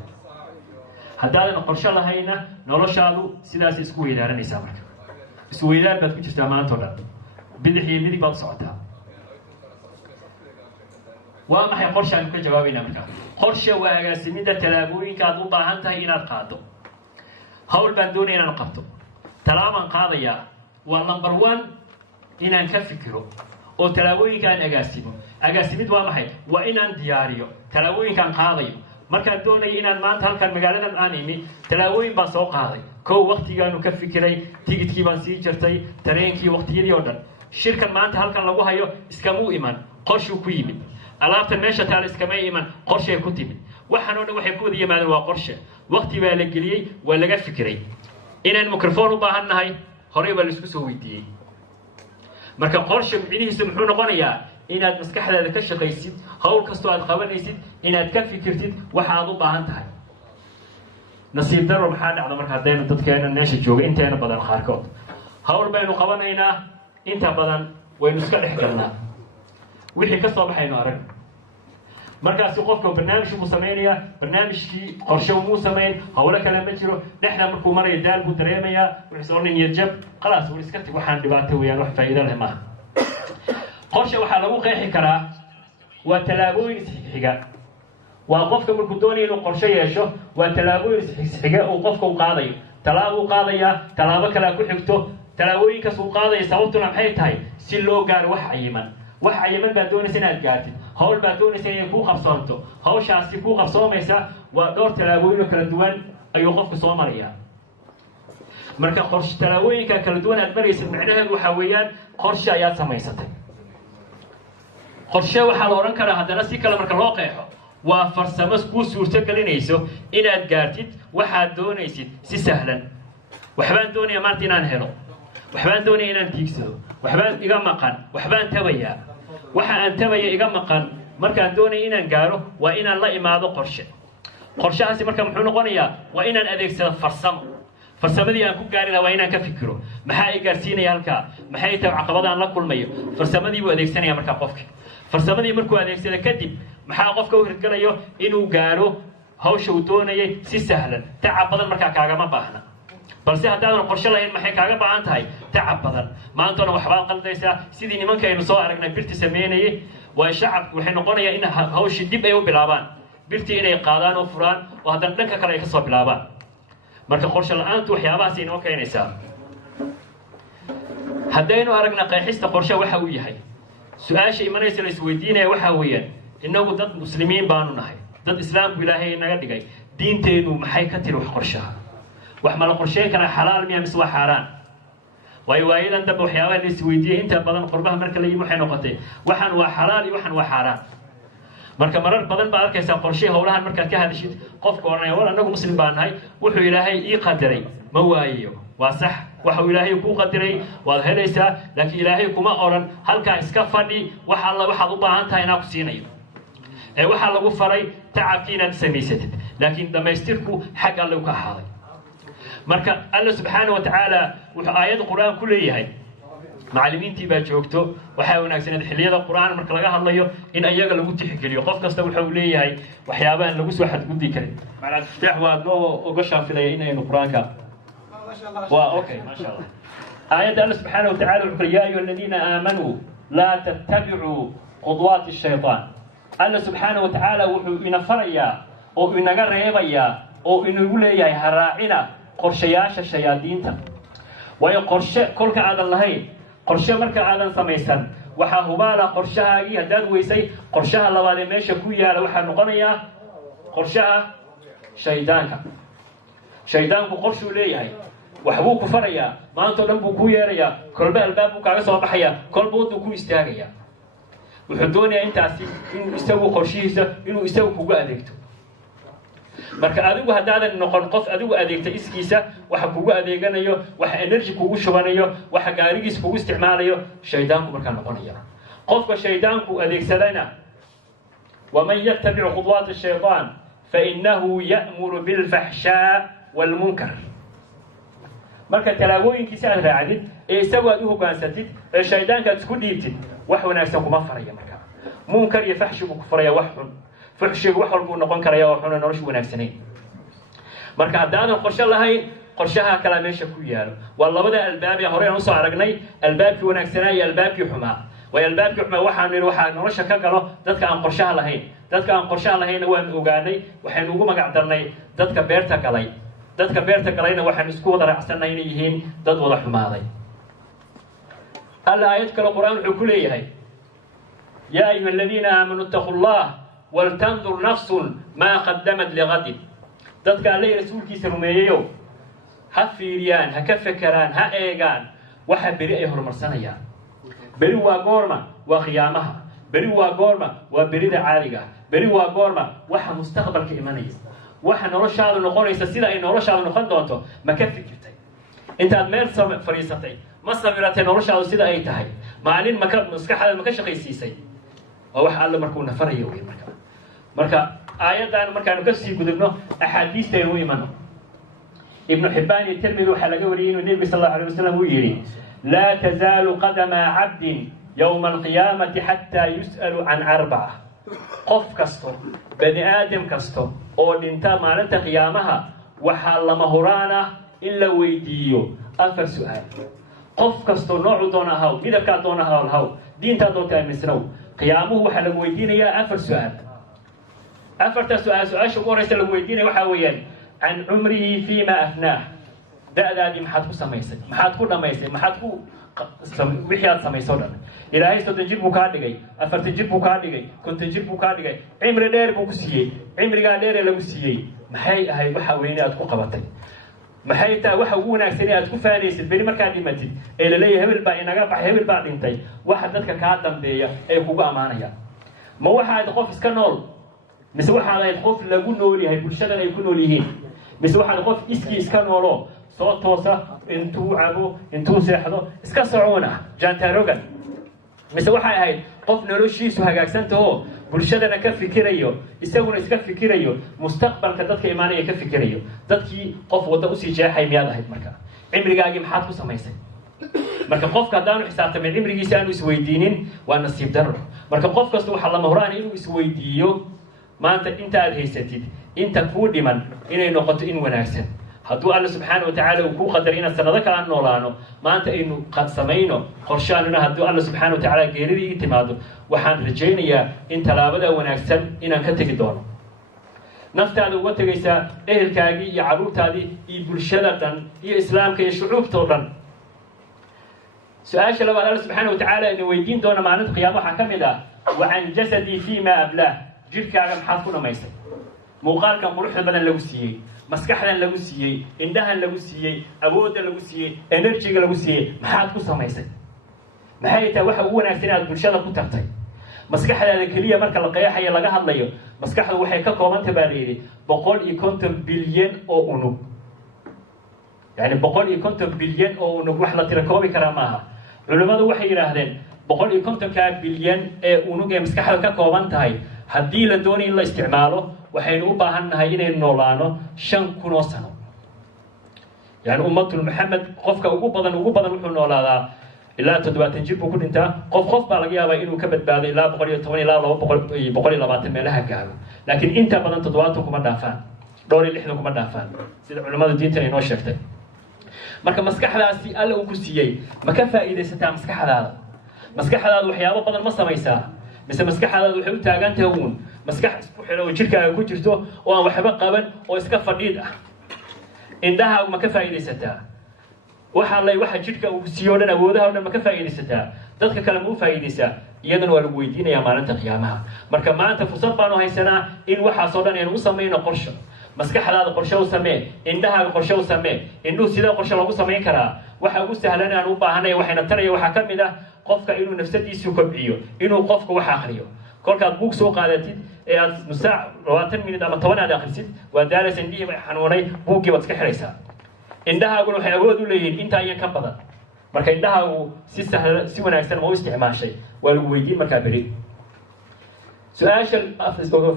haddaadan qorshe lahayna noloshaadu sidaas isku weydaaranaysaa marka isweydaar baad ku jirtaa maantao dhan bidix iyo midig baad u socotaa waa maxay qorshe aanu ka jawaabaynaa marka qorshe waa agaasimidda tallaabooyinka aad u baahan tahay inaad qaado hawl baan doonaya inaan qabto tallaabaan qaadayaa waa number 1 inaan ka fikiro oo tallaabooyinka aan agaasimo agaasimid waa maxay waa inaan diyaariyo tallaabooyinkaan qaadayo markaan doonaya inaan maanta halkan magaaladan aan imi tallaabooyin baan soo qaaday kow waqtigaanu ka fikiray tigidkii baan sii jirtay tareenkii waqtiyadii oo dhan shirkan maanta halkan lagu hayo iskamuu iman qorshuu ku yimid alaabtan meesha taal iskamay iman qorshay ku timid waxaan oo dhan waxay ku wada yimaadeen waa qorshe waqti baa la geliyey waa laga fikiray inaan microphone u baahan nahay horey baa laisku soo weydiiyey marka qorshe micnihiisu muxuu noqonayaa inaad maskaxdaada ka shaqaysid hawl kastoo aad qabanaysid inaad ka fikirtid waxa aad u baahan tahay nasiib daro maxaa dhacda marka haddaynu dadkeena meesha jooga inteena badan qaarkood hawl baynu qabanaynaa inta badan waynu iska dhex galnaa wixii ka soo baxaynu arag markaasi qofka barnaamij buu samaynayaa barnaamijkii qorshe muu samayn hawlo kale ma jiro dhexda markuu marayo daal buu dareemayaa wuxuu soo niyad jab khalaas wuu iska tag waxaan dhibaato weeyaan wax faa'iido leh maaha qorshe waxaa lagu qeexi karaa waa tallaabooyin isxiga waa qofka markuu doonayo inuu qorshe yeesho waa tallaabooyin isxiga uu qofka u qaadayo tallaabuu qaadayaa tallaabo kale ku xigto tallaabooyinkaas uu qaadaya sababtuna maxay tahay si loo gaaro wax cayiman baad doonaysa inaad gaartid hawl baad doonaysa inay kuu qabsoonto hawshaasi kuu qabsoomaysa waa dhowr tallaabooyin oo kala duwan ayuu qofku soo marayaa marka tallaabooyinka kala duwan aad maraysid macnaheedu waxaa weeyaan qorshe ayaad samaysatay qorshe waxaa la odhan karaa haddana si kale marka loo qeexo waa farsamo kuu suurto gelinayso inaad gaartid waxaad doonaysid si sahlan waxbaan doonaya maanta inaan helo waxbaan doonaya inaan tiigsado waxbaan iga maqan waxbaan tabayaa waxa aan tabaya iga maqan markaan doonaya inaan gaaro waa inaan la imaado qorshahaasi marka muxuu noqonayaa waa inaan adeegsado farsamadii aan ku gaari lahaa waa inaan ka fikiro maxaa i gaarsiinaya halkaa maxay tahay caqabadaan la kulmayo farsamadii buu adeegsanaya markaa qofka farsamadii markuu adeegsado kadib maxaa qofka u hirgalayo inuu gaaro hawsha uu doonayay si sahlan tacab badan markaa kaagama baahna balse haddaadan qorshe lahayn maxay kaaga baahan tahay tacab badan maantana waxbaad qaldaysaa sidii nimanka aynu soo aragnay birti sameynayay waa shacabku waxay noqonayaan in hawshii dib ay u bilaabaan birtii inay qaadaan oo furaan oo haddana dhanka kale ay ka soo bilaabaan marka qorshe la-aantu waxyaabahaas inoo keenaysaa haddaynu aragna qeexista qorshe waxa uu yahay su-aasha imanaysa la isweydiinaya waxaa weeyaan innagu dad muslimiin baanu nahay dad islaamku ilaahay naga dhigay diinteennu maxay ka tiri wax qorshaha wax ma la qorsheyn karaa xalaal miya mise waa xaaraan waayo waayadan dambe waxyaabaha la isweydiiyey inta badan qurbaha marka la yimi waxay noqotay waxaan waa xalaal iyo waxaan waa xaaraan marka marar badan baa arkaysaa qorshe howlahan markaad ka hadashid qofka oranaya war anagu muslim baan nahay wuxuu ilaahay ii qadaray ma waayo waa sax waxa uu ilaahay ku qadaray waad helaysaa laakiin ilaahay kuma oran halka iska fadhi waxa alla waxaad u baahan tahay inaan ku siinayo ee waxa lagu faray tacabkii inaad samaysatid laakiin dhamaystirku xag alle ka ahaaday marka alla subxaanahu wa tacaala wuxuu aayad quraan ku leeyahay macallimiintii baa joogto waxaa wanaagsan xilliyada quraan marka laga hadlayo in ayaga lagu tixgeliyo qof kasta wuxuu leeyahay waxyaabaha lagu soo xadgudbi karin macna fiix waa uga shaafilaya inaynu quraanka waa okay ma sha Allah aayad alla subxaanahu wa tacaala wuxuu ya ayyuha alladina aamanu la tattabi'u khudwat ash-shaytan alla subxaanahu wa tacaala wuxuu ina farayaa oo inaga reebayaa oo inagu leeyahay haraacina qorshayaasha shayaadiinta way qorshe kolka aadan lahayn qorshe marka aadan samaysan waxa hubaala qorshahaagii hadaad weysay qorshaha labaad ee meesha ku yaala waxa noqonaya qorshaha shaydaanku qorshuu leeyahay waxbuu ku farayaa maanta dhan buu ku yeerayaa kolba albaab buu kaaga soo baxaya kolba waduu ku istaagaya wuxuu doonayaa intaasi inuu isagu qorshihiisa inuu isagu kugu adeegto marka adigu hadaadan noqon qof adigu adeegta iskiisa waxa kugu adeeganayo waxa energy kugu shubanayo waxa gaarigiis kugu isticmaalayo shaydaanku marka noqonaya qofka shaydaanku adeegsadana waman yattabi'u khudwat ash-shaytan fa innahu ya'muru bil fahsha wal munkar marka talaabooyinkiisa aad raacdid ee isagu aad u hogaansatid ee shaydaanka aad isku dhiibtid wax wanaagsan kuma faraya marka munkar iyo fahshi ku faraya wax xun fuxshigu wax walba noqon karaya oo xun noloshu wanaagsanay marka hadaadan qorshe lahayn qorshaha kala meesha ku yaalo waa labada albaab ee hore aan soo aragnay albaabkii wanaagsanaa iyo albaabkii xumaa way albaabkii xumaa waxa nolosha ka galo dadka aan qorshaha lahayn waan ogaanay waxaan ugu magac darnay dadka beerta galayna waxaan isku wada raacsanay inay yihiin dad wada xumaaday alla aayad kale quraan wuxuu ku leeyahay ya ayuha alladina aamanu ittaqullah ولتنظر نفس ما قدمت لغد dadka alle rasuulkiisa rumeeyayo ha fiiriyaan ha ka fekeraan ha eegaan waxa bari ay horumarsanayaan bari waa goorma waa qiyaamaha bari waa goorma waa berida caaliga bari waa goorma waxa mustaqbalka imanaya waxa noloshaadu noqonaysa sida ay noloshaadu noqon doonto ma ka fikirtay intaad meel fariisatay ma sabiratay noloshaadu sida ay tahay maalin maskaxdaada ma ka shaqaysiisay waa wax alle markuu nafarayo weey marka aayadan markaanu ka sii gudubno axaadiista ay u imano ibn Hibban iyo Tirmidhi waxa laga wariyay inuu Nabi sallallahu alayhi wasallam uu yiri la tazalu qadama 'abdin yawm al-qiyamati hatta yus'alu an arba'a qof kasto bani aadam kasto oo dhinta maalinta qiyaamaha waxa lama huraana in la weydiiyo afar su'aal qof kasto nooc doona haw midka doona haw diinta doonta misnow qiyaamuhu waxa lagu weydiinayaa afar su'aal أفرت سؤال شو رئيس الويدين وحاويان عن عمره فيما أفناه ده دي محاتكو سميسة محاتكو نميسة محاتكو وحيات سميسة إلى هاي ستجيب مكادجي أفرت تجيب مكادجي كنت تجيب مكادجي عمر دير بوكسية عمر قادر لوسية محي هاي وحاويني أتكو قبضتي محي تا وحاونا سنة أتكو فانيس بين مكان متي إلى ليه هبل بقى نجاب هبل بقى نتاي واحد ذاتك كاتم بيا أي خوجا أمانية ما واحد خوف سكنول mise waxa ay qof lagu nool yahay bulshada ay ku nool yihiin mise waxa qof iska noolo soo toosa intuu cabo intuu seexdo iska socoona jantarogan mise waxa ay qof noloshiisu hagaagsantaho bulshadana ka fikirayo isaguna iska fikirayo mustaqbalka dadka iimaanaya ka fikirayo dadkii qof wada u sii jeexay miyaad ahayd marka cimrigaagi maxaad ku samaysay marka qofka hadaan xisaabtamay cimrigiisa aanu isweydiinin waa nasiib darro marka qof kasta waxa lama horaan inuu isweydiiyo maanta inta aad haysatid inta ku dhiman inay noqoto in wanaagsan hadduu alla subxaanahu wa tacaala uu ku qadar inaad sanado kala noolaano maanta aynu qad samayno qorshaanuna hadduu alla subxaanahu wa tacaala geeridii ii timaado waxaan rajaynayaa in talaabada wanaagsan inaan ka tegi doono naftaada uga tegaysaa ehelkaagii iyo carruurtaadii iyo bulshada dhan iyo islaamka iyo shucuubtoo dhan su-aasha labaad alla subxaanahu wa tacaala ina weydiin doona maalinta qiyaama waxaa ka mid ah wa can jasadii fiima ablaah jirkaaga maxaad ku dhamaysay muuqaalkan quruxda badan lagu siiyey maskaxdan lagu siiyey indhahan lagu siiyey awoodda lagu siiyey energy-ga lagu siiyey maxaad ku samaysay maxay tahay waxa ugu wanaagsan aad bulshada ku tartay maskaxdaada keliya marka la qeexayo laga hadlayo maskaxdu waxay ka koobantay baa layidhi 150 bilyan oo unug yani 150 bilyan oo unug wax la tira koobi karaa maaha culimmadu waxay yidhaahdeen 150 bilyan ee unug ee maskaxda ka kooban tahay haddii la doonayo in la isticmaalo waxaynu u baahan nahay inaynu noolaano 5,000 sano yani ummatul maxamed qofka ugu badan wuxuu noolaadaa ilaa 70 jir buu ku dhintaa qof baa laga yaabaa inuu ka badbaado ilaa 110 ilaa 220 meelaha gaaro laakiin inta badan 70 kuma dhaafaan dhowr 60 kuma dhaafaan sida culimmada diinta ay noo sheegtay marka maskaxdaasi alla uu ku siiyey ma ka faa'iidaysataa maskaxdaada waxyaabo badan ma samaysaa mise maskaxdaada waxay u taagan tahay uun maskax isku xidhan oo jirkaaga ku jirto oo aan waxba qaban oo iska fadhiid ah indhahaagu ma ka faa'iidaysataa waxa jidhka uu siiyo o dhan awoodaha o dhan ma ka faa'iidaysataa dadka kale ma u faa'iidaysaa iyadana waa lagu weydiinayaa maalinta qiyaamaha marka maanta fursad baanu haysanaa in waxaasoo dhan aynu u samayno qorsho maskaxdaada qorshe u samee indhahaaga qorshe u samee indhuhu sidee qorshe loogu samayn karaa waxa ugu sahlan aan u baahanaya waxayna taraya waxaa ka mid ah qofka inuu nafsadiisu kobciyo inuu qofka wax akhriyo kolkaad buug soo qaadatid ee aad nusaac 20 minut ama 10 aad akhrisid waa daalaysa indhihii bay xanuunay buuggii baad iska xidhaysaa indhahaaguna waxay awood u leeyihiin intaa iyo ka badan marka indhahaagu si wanaagsan ma u isticmaashay waa lagu weydiin markaa beri su-aasha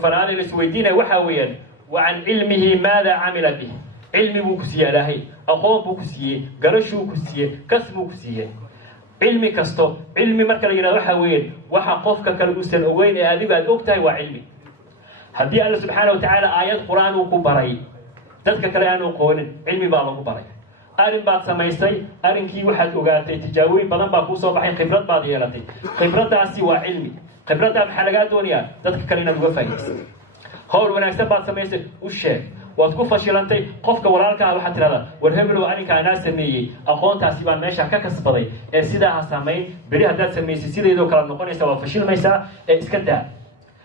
faraada la isweydiinaya waxaa weeyaan وعن علمه ماذا عمل به علمي بو كسيه إلهي أقوم بو كسيه قرشو كسيه كسبو كسيه علمي كستو علمي مركز إلى وحوين وحقفك كالقسل أوين هذه بعد أكتها وعلمي هدي الله سبحانه وتعالى آيات قرآن وكبري تذكر كلام وقول علمي بعض وكبري أرن بعض سمايستي أرن كي واحد وقالتي تجاوي بدن باكو صباحين خبرات بعض يلاتي خبرات عسي وعلمي خبرات بحلقات دنيا تذكر كلام وفايس هول wanaagsan baad samaysay u sheeg waad ku fashilantay qofka walaalka waxa tirada war hebel waa aninka ana sameeyay aqoontaasi baa meesha ka kasbaday ee sidaa ha sameey bari hadaad sameysay sideedoo kala noqonaysa waa fashilmaysaa ee iska daa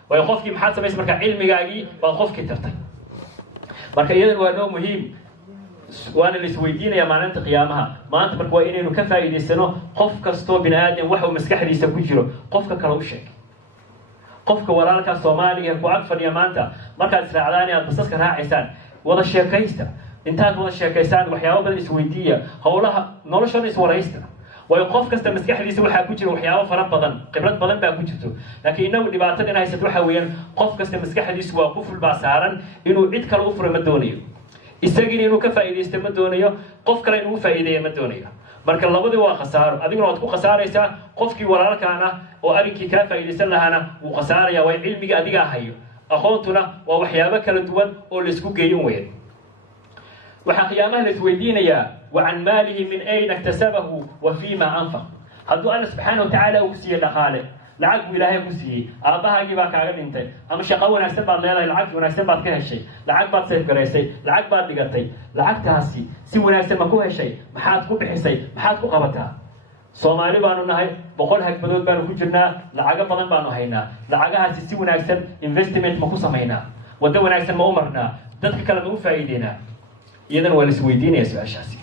way qofkii maxaad samaysay marka cilmigaagii baa qofkii tartay marka iyadan waa noo muhiim waana la isweydiinayaa maalinta qiyaamaha maanta marka waa inaynu ka faa'iidaysano qof kastoo bini aadam waxa uu maskaxdiisa ku jiro qofka kale u sheeg qofka walaalka Soomaaliga ku ag fadhiya maanta markaad israacdaan aad basaska raacaysaan wada sheekaysta intaad wada sheekaysaan waxyaabo badan isweydiiya howlaha noloshana iswaraysta way qof kasta maskaxdiisa waxa ku jira waxyaabo fara badan khibrad badan baa ku jirto laakiin inagu dhibaatada in haysato waxa weeyaan qof kasta maskaxdiisa waa quful baa saaran inuu cid kale u furo ma doonayo isagina inuu ka faa'iideysto ma doonayo qof kale inuu faa'iideeyo ma doonayo marka labadii waa khasaaro adiguna waad ku khasaaraysaa qofkii walaalkaana oo arinkii ka faa'iideysan lahaana wuu khasaaraya way cilmiga adiga hayo aqoontuna waa waxyaabo kala duwan oo la isku geeyin weyn waxa qiyaamaha la isweydiinayaa وعن ماله من أين اكتسبه وفيما أنفق هذا الله سبحانه وتعالى وكسيه دخاله لعق إلهي كسيه أباها يجيبها كعقل أنت أما شقاوة نكسب بعد لا العق ونكسب بعد كهالشيء لعق بعد سيف كريسي لعق بعد دقتي لعق تهسي سوى نكسب ما كوهالشيء محات كو بحسي محات كو قبتها Soomaali baanu nahay boqol hagbadood baanu ku jirnaa lacaga badan baanu haynaa lacagahaasi si wanaagsan investment ma ku sameynaa wada wanaagsan ma u marnaa dadka kale ma u faa'iideynaa iyadan waa la isweydiinayaa su'aashaasi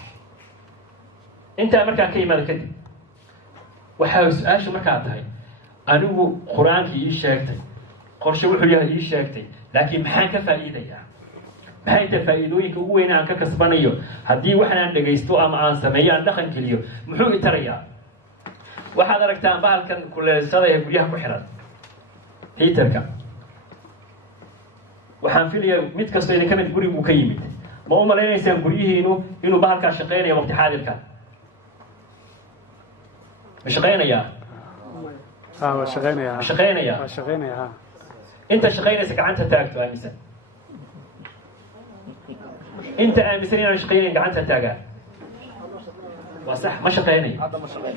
inta markaa ka yimaado kadib waxa su'aashu markaa tahay anigu quraankii ii sheegtay qorshe wuxuu yahay ii sheegtay laakiin maxaan ka faa'iidayaa maxay tahay faa'iidooyinka ugu weyn aan ka kasbanayo haddii waxaan dhageysto ama aan sameeyo aan dhaqan geliyo muxuu i tarayaa waxaad aragtaan bahalkan kuleelsada ee guryaha ku xiran heaterka waxaan filayaa mid kastoo idin ka mid gurigu ka yimid ma u maleynaysaan guryihiinu inuu bahalkaa shaqeynayo waqti xaadirkan ma shaqeynayaa waa shaqeynayaa ma shaqeynayaa waa shaqeynayaa inta shaqeynaysa gacanta taagto aaminsan inta aaminsan inaan shaqeynayn gacanta taagaa وصح ما شقيني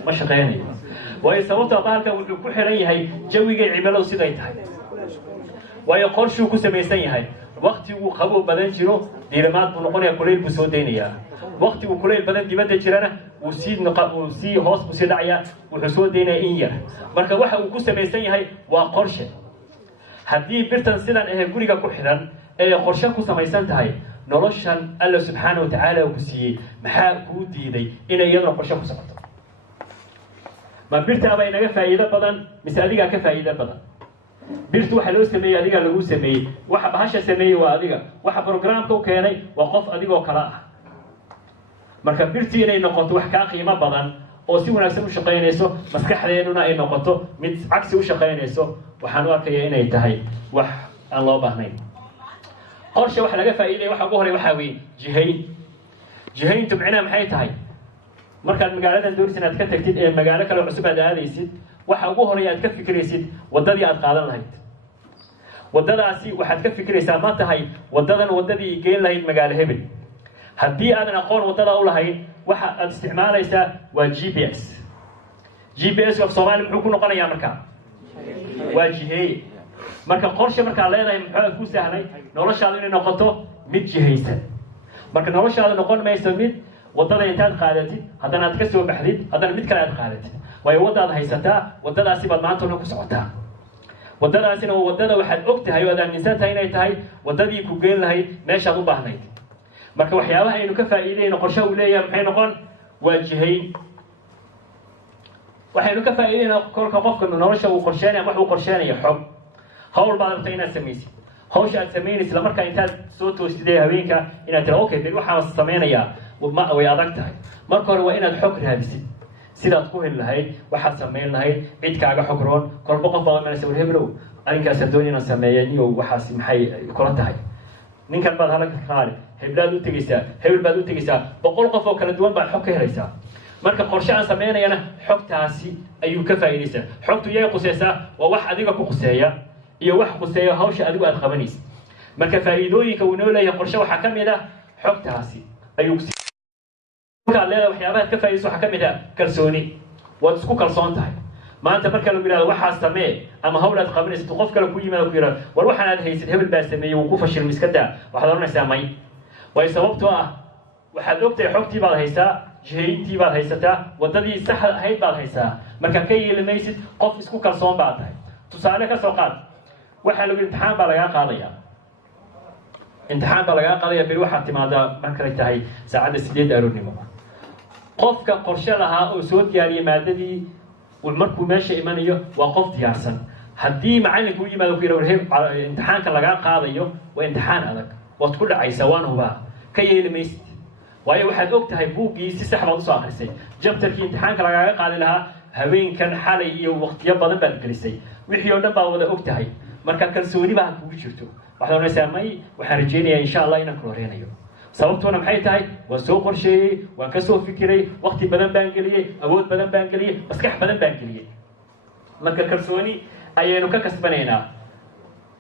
ما شقيني ويسوتها بارك وحو خيران yahay jawiga cimiladu siday tahay way qorshu ku sameeysan yahay waqtigu qabo badan jiro diiramaad buu noqonayaa kuleel buu soo deynaya waqtigu kuleel badan dibadda jirana uu si hoos buu si dhacaya wuxuu soo deynaya in yar marka waxa uu ku sameeysan yahay waa qorshe hadii birtan sidan ah guriga ku xiran ee qorshe ku sameeysan tahay noloshan Allah subhanahu wa ta'ala ku siiyay maxaa ku diiday inay iyadoo qorshe ku socoto ma birta ay naga faa'iido badan mise adiga ka faa'iido badan birtu waxa loo sameeyay adiga lagu sameeyay waxa bahasha sameeyay waa adiga waxa programka u keenay waa qof adigoo kala ah marka birtu inay noqoto wax ka qiimo badan oo si wanaagsan u shaqeynayso maskaxdeeduna ay noqoto mid cagsi u shaqeynayso waxaan u arkayaa inay tahay wax aan loo baahnayn qorshe waxa laga faa'iideeyay waxa ugu horeeya waxa weeye jihayntu macnaheedu maxay tahay markaad magaaladan doonaysid aad ka tagtid ee magaalo kale cusub aad aadaysid waxa ugu horeeya aad ka fikiraysid wadadii aad qaadan lahayd wadadaasi waxaad ka fikiraysaa ma tahay wadadan wadadii geyn lahayd magaalo hebel haddii aadan aqoon wadada u lahayn waxa aad isticmaalaysaa waa GPS of Soomaali muxuu ku noqonayaa markaa waa jiheeye marka qorshe markaa leedahay muxuu ku sahlay noloshaadu inay noqoto mid jihaysan marka noloshaadu noqon mayso mid wadada intaad qaadatid haddana aad ka soo baxdid haddana mid kale aad qaadatid waayo waddaad haysataa waddadaasi baad maanta ku socotaa waddadaasina waa waddada waxaad og tahay oo aad aaminsan tahay inay tahay waddadii ku geyn lahayd meeshaad u baahnayd marka waxyaabaha aynu ka faa'iideyno qorshe uu leeyahay maxay noqon waa jihayn waxaynu ka faa'iideyno kolka qofka nolosha uu qorsheenaya wax uu qorsheenaya xog hawl baad rabtaa inaad samaysid hawsha aad samaynaysid isla markaa intaad soo toostidee habeenka inaad tira okay bal waxaan samaynayaa way adag tahay marka hore waa inaad xog raadisid sidaad ku heli lahayd waxaad samayn lahayd cid kaaga xog roon kolba qof baad imanaysa war heblow arrinkaas doon inaan sameeya niyow waxaas maxay kula tahay ninkan baad halka qaali heblaad u tegaysaa hebel baad u tegaysaa 100 qof oo kala duwan baad xog ka helaysaa marka qorshe aan sameynayana xogtaasi ayuu ka faa'iideysaa xogtu yay qusaysaa waa wax adiga ku quseeya iyo wax quseeya hawsha adigu aad qabanaysid marka faa'iidooyinka uu noo leeyahay qorshe waxa ka mid ah xogtaasi ayuu marka leedahay waxyaabaha ka faa'iideyso waxa ka mid ah kalsooni waad isku kalsoon tahay maanta marka lagu yiraahdo waxaas samee ama hawl aad qabanaysid qof kale ku yimaado ku yiraahdo war waxaan aad haysid hebel baa sameeyay uu ku fashil miska daa waxaad oranaysaa may way sababtoo ah waxaad ogtahay xogtii baad haysaa jihayntii baad haysataa wadadii sax ahayd baad haysaa marka ka yeelamaysid qof isku kalsoon baad tahay tusaale ka soo qaad waxa lagu imtixaan baa laga qaadaya imtixaan baa laga qaadaya bil waxa timaada marka ay tahay saacada 8 aroornimo qofka qorshe lahaa oo soo diyaariyay maadadii markuu meesha imanayo waa qof diyaarsan haddii macallinku u yimaado ku yiraahdo imtixaanka laga qaadayo waa imtixaan adag waad ku dhacaysaa waan hubaa ka yeelamaysid waayo waxaad og tahay buuggii si sax baad u soo akhrisay jabtarkii imtixaanka lagaaga qaadi lahaa haweenkan xalay iyo waqtiyo badan baad gelisay wixii oo dhan baad wada og tahay marka kalsooni baa kugu jirto waxaad oranaysaa may waxaan rajaynayaa insha allah inaan kula horeynayo sababtuna maxay tahay waan soo qorsheeyey waan ka soo fikiray waqti badan baan geliyey awood badan baan geliyey maskax badan baan geliyey marka kalsooni ayaynu ka kasbanaynaa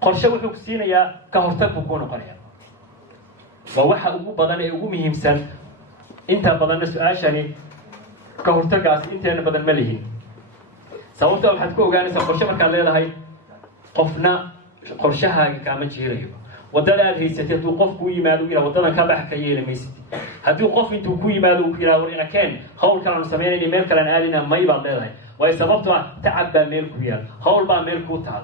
qorshe wuxuu ku siinayaa ka hortag buu ku noqonayaa waa waxa ugu badan ee ugu muhiimsan inta badanna su-aashani ka hortagaasi inteena badan ma lihin sababta waxaad ku ogaanaysaa qorshe markaad leedahay qofna qorshahaaga kaama jiirayo wadada aad haysatay hadduu qof ku yimaado ila wadadan ka bax ka yeelamaysid haddii qof intuu ku yimaado uu yiraahdo ina keen hawl kale aan sameynayna meel kale aan aadina may baad leedahay way sababtoo ah tacab baa meel ku yaal hawl baa meel ku taal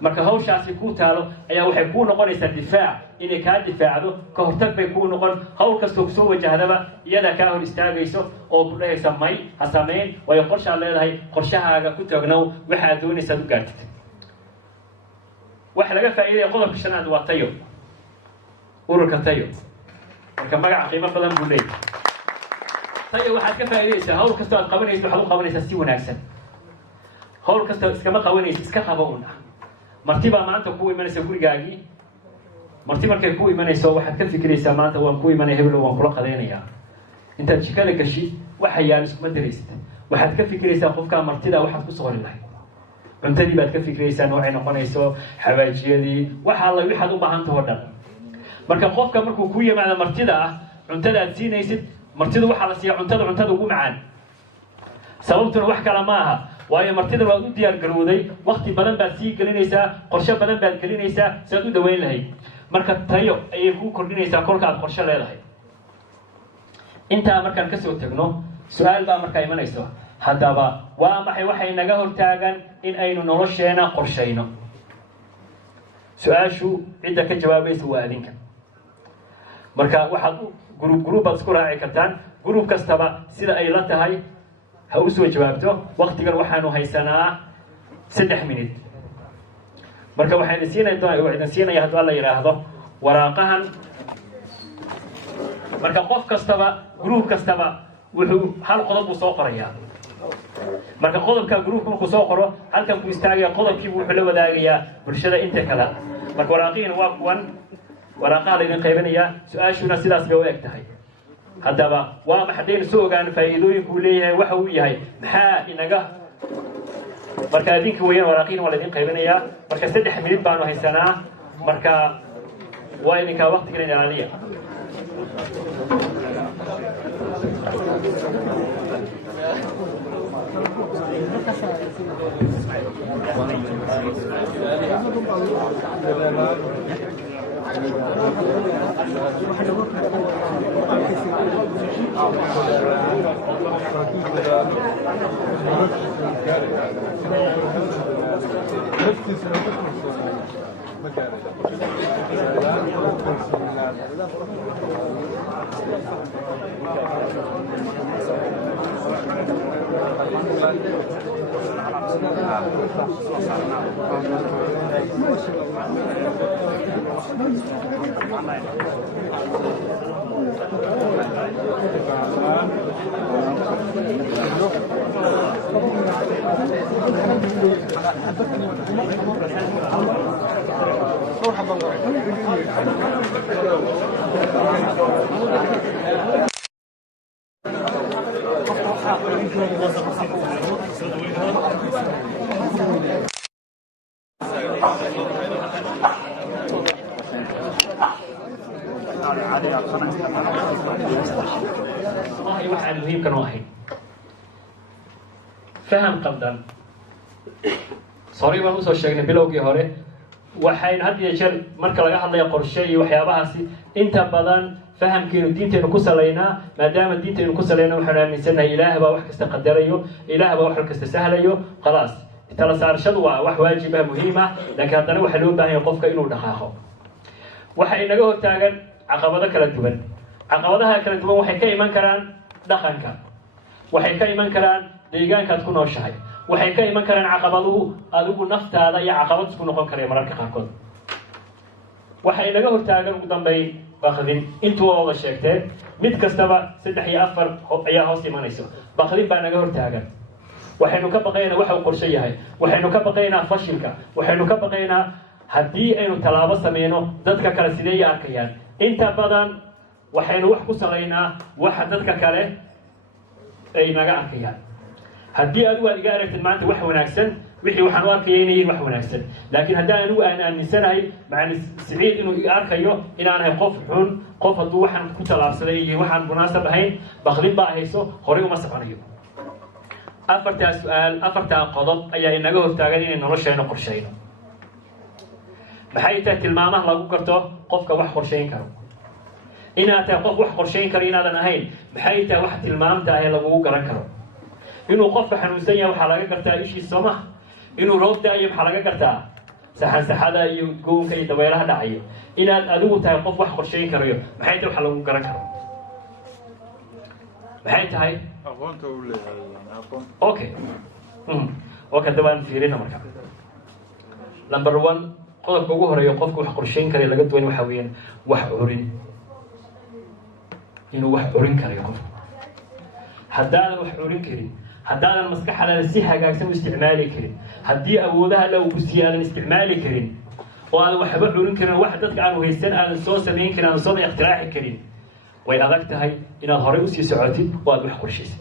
marka hawshaasi ku taalo ayaa waxay ku noqonaysaa difaac inay ka difaacdo ka hortag bay ku noqon hawl kastoo soo wajahdaba iyada ka hor istaagayso oo ku dhahaysa may ha sameyn way qorshaad leedahay qorshahaaga ku taagnow waxa aad doonaysaa u gaartid waxa laga faa'iideeyo qodobka shanaad waa tayo ururka tayo marka magac qiimo badan buu leeyahay tayo waxaad ka faa'iideysaa hawl kasta aad qabanaysid waxaad u qabanaysaa si wanaagsan hawl kasta iskama qabanaysid iska qabo una marti baa maanta ku imanaysa gurigaagii marti markay ku imanayso waxaad ka fikiraysaa maanta waan ku imanay hebel waan kula qadeynayaa intaad jikada gashi waxa yaal iskuma daraysid waxaad ka fikiraysaa qofka martida waxaad ku soo rilahay cuntadii baad ka fikiraysaa noocay noqonayso xawaajiyadii waxa la waxaad u baahan tahay dhan marka qofka markuu ku yimaado martida ah cuntada aad siinaysid martida waxa la siiyaa cuntada ugu macaan sababtuna wax kale ma aha waayo martida waad u diyaar garowday waqti badan baad sii gelinaysaa qorshe badan baad gelinaysaa si aad u dhaweyn lahayd marka tayo ayay kuu kordhinaysaa kolka aad qorshe leedahay intaa markaan kasoo tagno su-aal baa markaa imanayso haddaba waa maxay waxay naga hortaagan in aynu nolosheena qorshayno su-aashu cidda ka jawaabaysa waa adinka marka waxaad gruub baad isku raaci kartaan gruub kastaba sida ay la tahay ha u soo jawaabto waqtigan waxaanu haysanaa 3 minute marka waxaan idin siinaya hadduu alla yidhaahdo waraaqahan. marka qof kastaba group kastaba wuxuu hal qodob uu soo qorayaa. marka qodobka groupka markuu soo qoro halkan ku istaagaya qodobkiibu wuxuu la wadaagayaa bulshada inta kale. marka waraaqihiina waa kuwan waraaqaha laydin qaybinayaa. su-aashuna sidaas bay u eg tahay. haddaba waa maxadaynu soo ogaan faa'iidooyinkuu leeyahay waxa uu yahay maxaa inaga. marka adinka weeyaan waraaqihiina waa laydin qaybinayaa. marka 3 minute baanu haysanaa. marka waa idinkaa waqtigan ilaaliya. waxaan muhiimkan u ahayn faham qaldan. sorry baan usoo sheegnay bilowgii hore. waxaynu had iyo jeer marka laga hadlayo qorshe iyo waxyaabahaasi inta badan fahamkeenu diinteenu ku salaynaa. maadaama diinteenu ku salayna waxaanu aaminsanahay ilaah baa wax kasta qadarayo, ilaah baa wax kasta sahlayo. khalaas tala saarashadu waa wax waajib ah muhiim ah, laakiin haddana waxaa loo baahan yahay qofka inuu dhaqaaqo. waxa inaga hortaagan caqabado kala duwan. caqabadaha kala duwan waxay ka iman karaan dhaqanka, waxay ka iman karaan deegaankaad ku nooshahay, waxay ka iman karaan caqabaduhu adigu naftaada iyo caqabad isku noqon karaya mararka qaarkood. waxay inaga hortaagan ugu dambeyn baqdin. intuu wada sheegteen mid kastaba 3 iyo 4 ayaa hoos imanayso. baqdin baa naga hortaagan. waxaynu ka baqaynaa waxa uu qorshe yahay, waxaynu ka baqaynaa fashilka, waxaynu ka baqaynaa haddii aynu tallaabo sameyno dadka kale sidee arkayaan. inta badan waxaynu wax ku salaynaa waxa dadka kale ay naga arkayaan. haddii adigu aad iga aragtid maanta wax wanaagsan, wixii waxaan u arkaya inay yihiin wax wanaagsan. laakiin haddii anigu aan aaminsanahay macni Siciid inuu iga arkayo inaanahay qof xun, qof hadduu waxaan ku tallaabsaday iyo waxaan munaasab ahayn, baqdin baa hayso, horey uma soconayo. afartaa qodob ayaa inaga hortaagan inay nolosheena qorshayno. maxay tahay tilmaamaha lagu garto qofka wax qorshayn karo? inaad tahay qof wax qorshayn karo inaadan ahayn, maxay tahay wax tilmaamta ah ee lagugu garan karo? inuu qofka xanuunsan yahay waxaa laga gartaa ishiisa soo maha. inuu roob da'ayo maxaa laga gartaa saxansaxada iyo goonka iyo dabeelaha dhacayo. inaad adigu tahay qof wax qorshayn karayo maxay tahay wax lagu garan karo? maxay tahay aqoonta uu leeyahay. okay dabaan fiirina marka. number 1 qodobka ugu horeeyo qofka wax qorshayn karayo laga duwan waxa weeyaan wax curin. inuu wax curin karayo qofka. haddaadan wax curin karin, haddaadan maskaxdaada si hagaagsan u isticmaali karin, haddii awoodaha la ugu siiyo aadan isticmaali karin, oo aadan waxba curin karin, wax dadka aanu haysan aadan soo samayn karin, aadan soo ikhtiraacin karin, way adag tahay inaad horey usii socotid oo aad wax qorshaysid.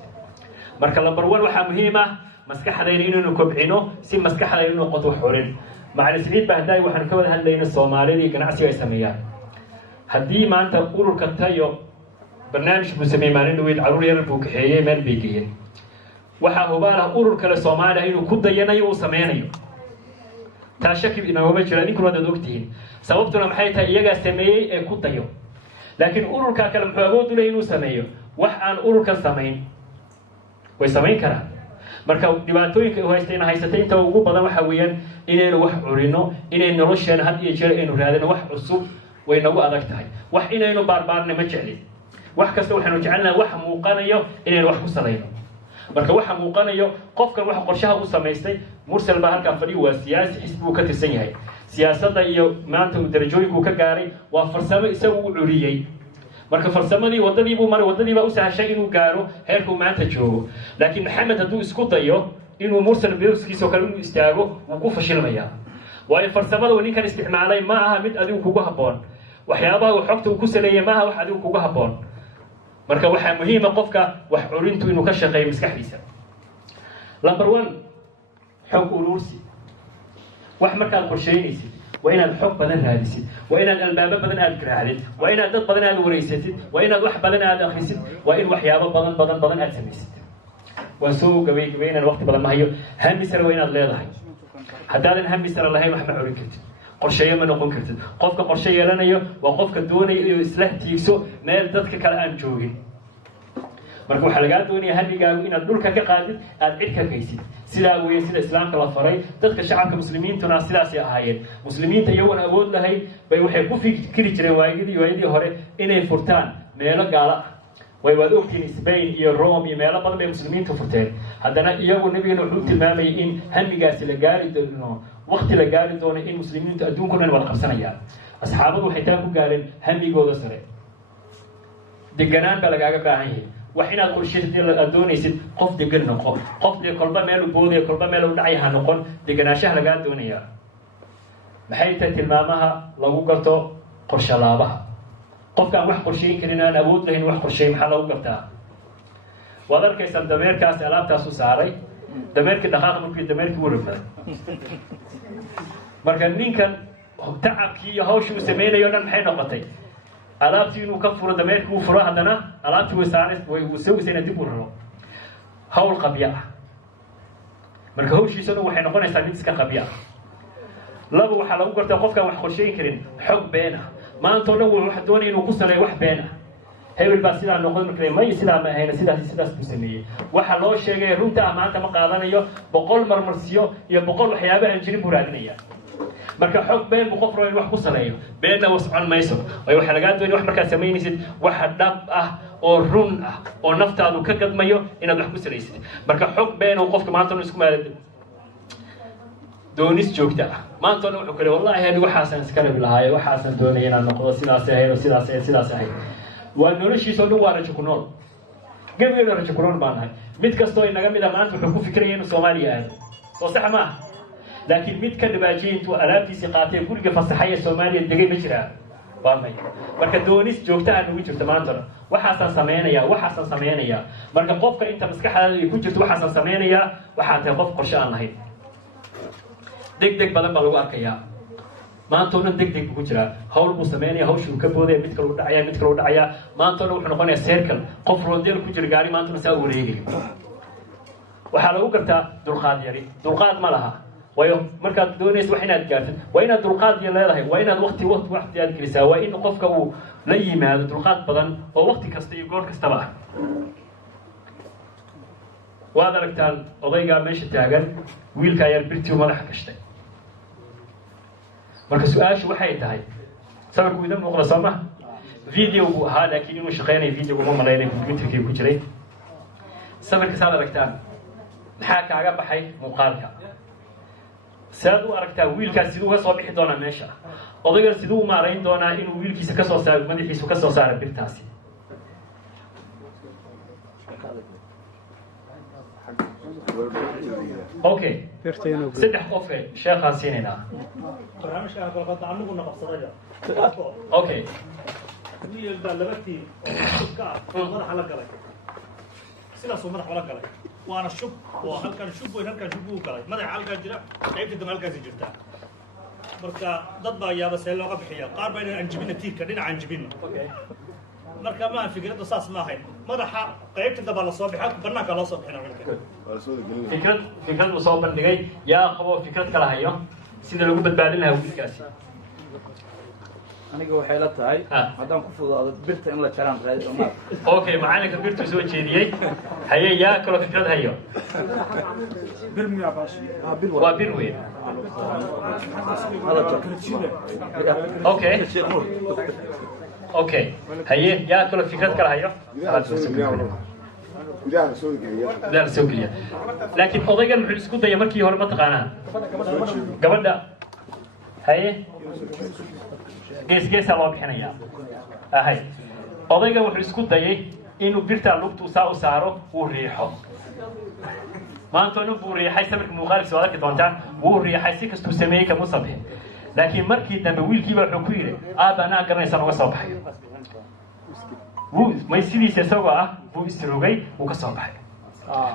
marka number 1 waxaa muhiim ah maskaxdayna inaynu kobcino si maskaxdayna inuu noqoto wax curin. macallin Siciid baa hadday waxaan ka wada hadlaynaa Soomaalida iyo ganacsiga ay sameeyaan. haddii maanta ururka tayo barnaamij buu sameeyay maalin dhaweyd caruur yar buu kaxeeyay meel bay geeyeen. waxaa hubaala urur kale Soomaaliya inuu ku dayanayo uu sameynayo. taa shaki inaguma jira, idinkuna waad ogtihiin. sababtuna maxay tahay iyagaa sameeyey ee ku dayo. laakiin ururka kale muxuu awood u leeyahay inuu sameeyo wax aan ururkan samayn. way samayn karaan. marka dhibaatooyinka ay haysatay inta ugu badan waxa weeyaan inaynu wax curino, inay nolosheena had iyo jeer aynu raadino wax cusub way nagu adag tahay. wax inaynu baarbaarna ma jeclin. wax kasta waxaanu jecelnahay wax muuqanayo inaynu wax ku salayno. marka waxa muuqanayo qofkan wax qorshaha u samaystay mursal baa halka fadhiyo waa siyaasi xisbi uu ka tirsan yahay. siyaasadda iyo maanta uu darajooyinku ka gaaray waa farsamo isagu u curiyey marka farsamadii wadadii buu maray wadadii baa u sahashay inuu gaaro heerka uu maanta joogo laakiin maxamed hadduu isku dayo inuu mursal bilowskiisoo kale inuu istaago wuu ku fashilmayaa waayo farsamada uu ninkan isticmaalay ma aha mid adigu kugu habboon waxyaabaha uu xogta uu ku saleeyay ma aha wax adigu kugu habboon marka waxaa muhiima qofka wax curintu inuu ka shaqeeyo maskaxdiisa number 1 xog urursi wax markaad qorsheynaysid waa inaad xog badan raadisid waa inaad albaabo badan aad garaacdid waa inaad dad badan aad wareysatid waa inaad wax badan aad akhrisid waa in waxyaabo badan aad samaysid waan soo gabaygabaynaan waqti badan ma hayo hami sare waa inaad leedahay haddaadan hami sare lahayn wax ma curin kartid qorsheeyo ma noqon kartid qofka qorshe yeelanayo waa qofka doonaya inuu isla tiigso meel dadka kale aan joogin marka waxaa lagaa doonaya hamigaagu inaad dhulka ka qaadid aad cid ka geysid sidaa weeye sida islaamka la faray dadka shacabka muslimiintuna sidaasay ahaayeen muslimiinta iyagoon awood lahayn bay waxay ku fikiri jireen waayadii hore inay furtaan meelo gaala ah waad ogtiin Spain iyo Rome iyo meelo badan bay muslimiintu furteen haddana iyagu nabigeena wuxuu tilmaamayay in hamigaasi la gaari doono waqti la gaari doono in muslimiintu adduunka dhan wada qabsanayaan asxaabadu waxay taa ku gaareen hamigooda sare deganaan baa lagaaga baahan yahay wax inaad qorsheysatid aad doonaysid qof degan noqo qof kolba meel u boodaya kolba meel u dhacay ha noqon deganaanshaha lagaa doonayaa maxay tahay tilmaamaha lagu garto qorshe laabaha qofkaan wax qorsheyn karin aan awood lahayn wax qorsheey maxaa lagu gartaa waad arkaysaan dameerkaas alaabtaas u saaray dameerkii dhaqaaq markii dameerkii u rafay marka ninkan tacabkii iyo hawshii uu sameynayo dhan maxay noqotay alaabtii inuu ka furo dameerkii uu furo haddana alaabtii way saaray way sawisayna dib u raro hawl qabya ah marka hawshiisana waxay noqonaysaa mid iska qabya ah laba waxaa lagu gartaa qofkaan wax qorsheyn karin xog been ah maanta oo dhan wuxuu doonaya inuu ku sameeyo wax been ah hebel baa sidaa noqon markay may sidaa ma ahayna sidaas buu sameeyey waxa loo sheegay runta ah maanta ma qaadanayo 100 marmarsiyo iyo 100 waxyaabo aan jirin buu raadinaya marka xog been buu qof rabo wax ku sameeyo beenna waa socon mayso way waxa laga doonay wax markaad sameynaysid wax dhab ah oo run ah oo naftaadu ka gadmayo inaad wax ku salaysid marka xog been oo qofka maanta isku maadad doonis joogta ah maanta wuxuu kale wallahi anigu waxaasan iska rabi lahaay waxaasan doonay inaan noqdo sidaas ahayn sidaas ahayn waa noloshiisa dhan waa rajo ku nool gabayna rajo ku nool baan ahay mid kastoo inaga mid ah maanta wuxuu ku fikiraya inuu Soomaaliya aado soo sax ma laakiin mid ka dhibaajiyay intuu alaabtiisa qaatay guriga fasaxaya Soomaaliya degay ma jiraa waa may marka doonis joogta ah ugu jirta maanta waxaasan sameeynaya marka qofka inta maskaxdaada ku jirto waxaasan sameeynaya waxaa tahay qof qorshe aan lahayn degdeg badan baa lagu arkayaa maanta oo dhan degdeg ku jira hawl buu sameynaya hawshuu ka boodaya mid kale u dhacaya maanta oo dhan wuxuu noqonayaa circle qof roondeel ku jira gaari maanta saa wareegay waxaa lagu gartaa dulqaad yari dulqaad ma laha waayo markaad doonayso wax inaad gaartid waa inaad dulqaad leedahay waa inaad waqti aad gelisaa waa in qofka uu la yimaado dulqaad badan oo waqti kasta iyo goor kastaba ah waad aragtaan odaygaa meesha taagan wiilkaa yar birtii madaxa gashtay marka su-aashu waxay tahay sawirku idan muuqda soo maha video buu ahaa laakiin inuu shaqeynayo videogu ma malaynay computerkii ku jiray sawirka saad aragtaan maxaa kaaga baxay muuqaalka saad u aragtaa wiilkaas siduu uga soo bixi doonaa meesha odaygan siduu u maarayn doonaa inuu wiilkiisa ka soo saaro madaxiisu ka soo saaro birtaasi okay saddex qof sheekhaan siinaynaa okay wiil baa laba tiim madaxa la galay sidaasuu madaxa la galay waana shub oo halkan shub weyn halkan shub uu galay madaxa halkaa jira qaybta dambe halkaasi jirtaa marka dad baa yaaba see looga bixiya qaar baa inaan anjibina tiirka dhinaca anjibina marka ma fikradda saas ma ahayn madaxa qaybta dambe la soo bixa banaanka loo soo bixina fikrad uu soo bandhigay yaa qabo fikrad kala hayo sida lagu badbaadin lahaa wiilkaasi aniga waxay la tahay haddaan ku fududaado birta in la jaraan raadi oo okay macalinka birtu soo jeediyey haye yaa kala fikrad hayo bir miyaa baashi waa bir weyn okay okay haye yaa kala fikrad kala hayo gudaha soo geliya laakiin odaygan muxuu isku daya markii hore ma taqaanaa gabadha هاي geesgeesaa loo bixinayaa ahay odayga wuxuu isku dayay inuu birta lugtu saa u saaro uu riixo maanta inuu buu riixay samirka muuqaalkiisa wada ka doontaan wuu riixay si kastuu sameeyay kama sabix laakiin markii dambe wiilkiiba wuxuu ku yiri aabana garanaysan uga soo baxay wuu may sidiisa isagoo ah buu isroogay uu ka soo baxay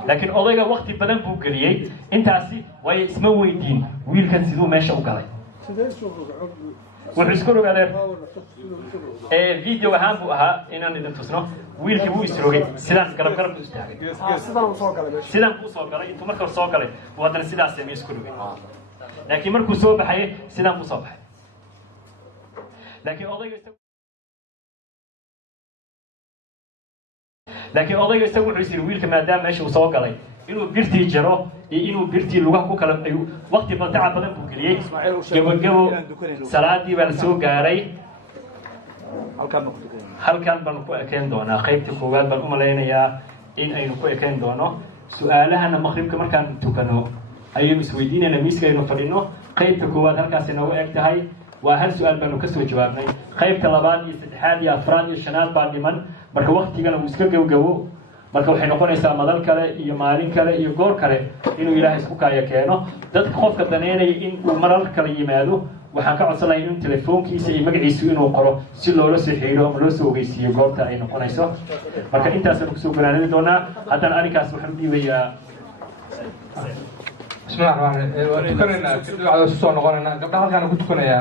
laakiin odayga waqti badan buu geliyay intaasi way isma weydiin wiilkan siduu meesha u galay wuxuu isku rogaaday video ahaan buu ahaa inaan idin tusno wiilkii wuu isroogay sidaan garab garab u istaagay sidaan buu soo galay intuu marka soo galay buu haddana sidaas sameeyay isku rogay laakiin markuu soo baxay sidaan buu soo baxay laakiin odayga isagu wuxuu isiri wiilka maadaama meesha uu soo galay inuu birtii jaro iyo inuu birtii lugaha ku kala ayu waqti badan badan buu geliyay gabagabo salaadii baa soo gaaray halkan baan ku ekeen doonaa qaybta koowaad baan u maleynayaa in aynu ku ekeen doono su'aalahana maqribka markaan tukano ayaynu isweydiinayna miiska aynu fadhino qaybta koowaad halkaas inoogu eg tahay waa hal su'aal baanu ka soo jawaabnay qaybta labaad iyo saddexaad iyo afraad iyo shanaad baa dhiman marka waqtigana uu iska gabgabo marka waxay noqonaysaa madal kale iyo maalin kale iyo goor kale inuu ilaahay isku kaaya keeno dadka qofka daneynaya in uu marar kale yimaado waxaan ka codsanayaa inuu telefoonkiisa iyo magaciisu inuu qoro si loola soo xiriiro ama loo soo ogeysiiyo goorta ay noqonayso marka intaasaan kusoo ganaanimi doonaa haddana arrinkaas waxaan u dhiibayaa بسم الله الرحمن الرحيم وتكلمنا كل على الصون قلنا قبل هذا كانوا كتكلنا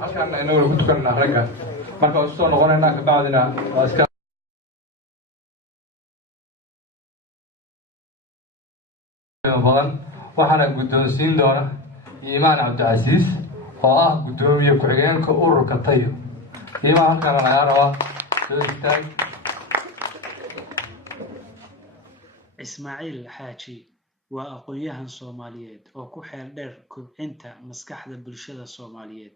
هل كان إنه كتكلنا رجع مركز الصون قلنا بعدنا واسكا فضل وحنا قدوسين دورة إيمان عبد العزيز قدومي كرجان كأور كطيب إيمان كان نعرفه إسماعيل حاجي waa aqoon-yahan Soomaaliyeed oo ku xeel dheer kobcinta maskaxda bulshada Soomaaliyeed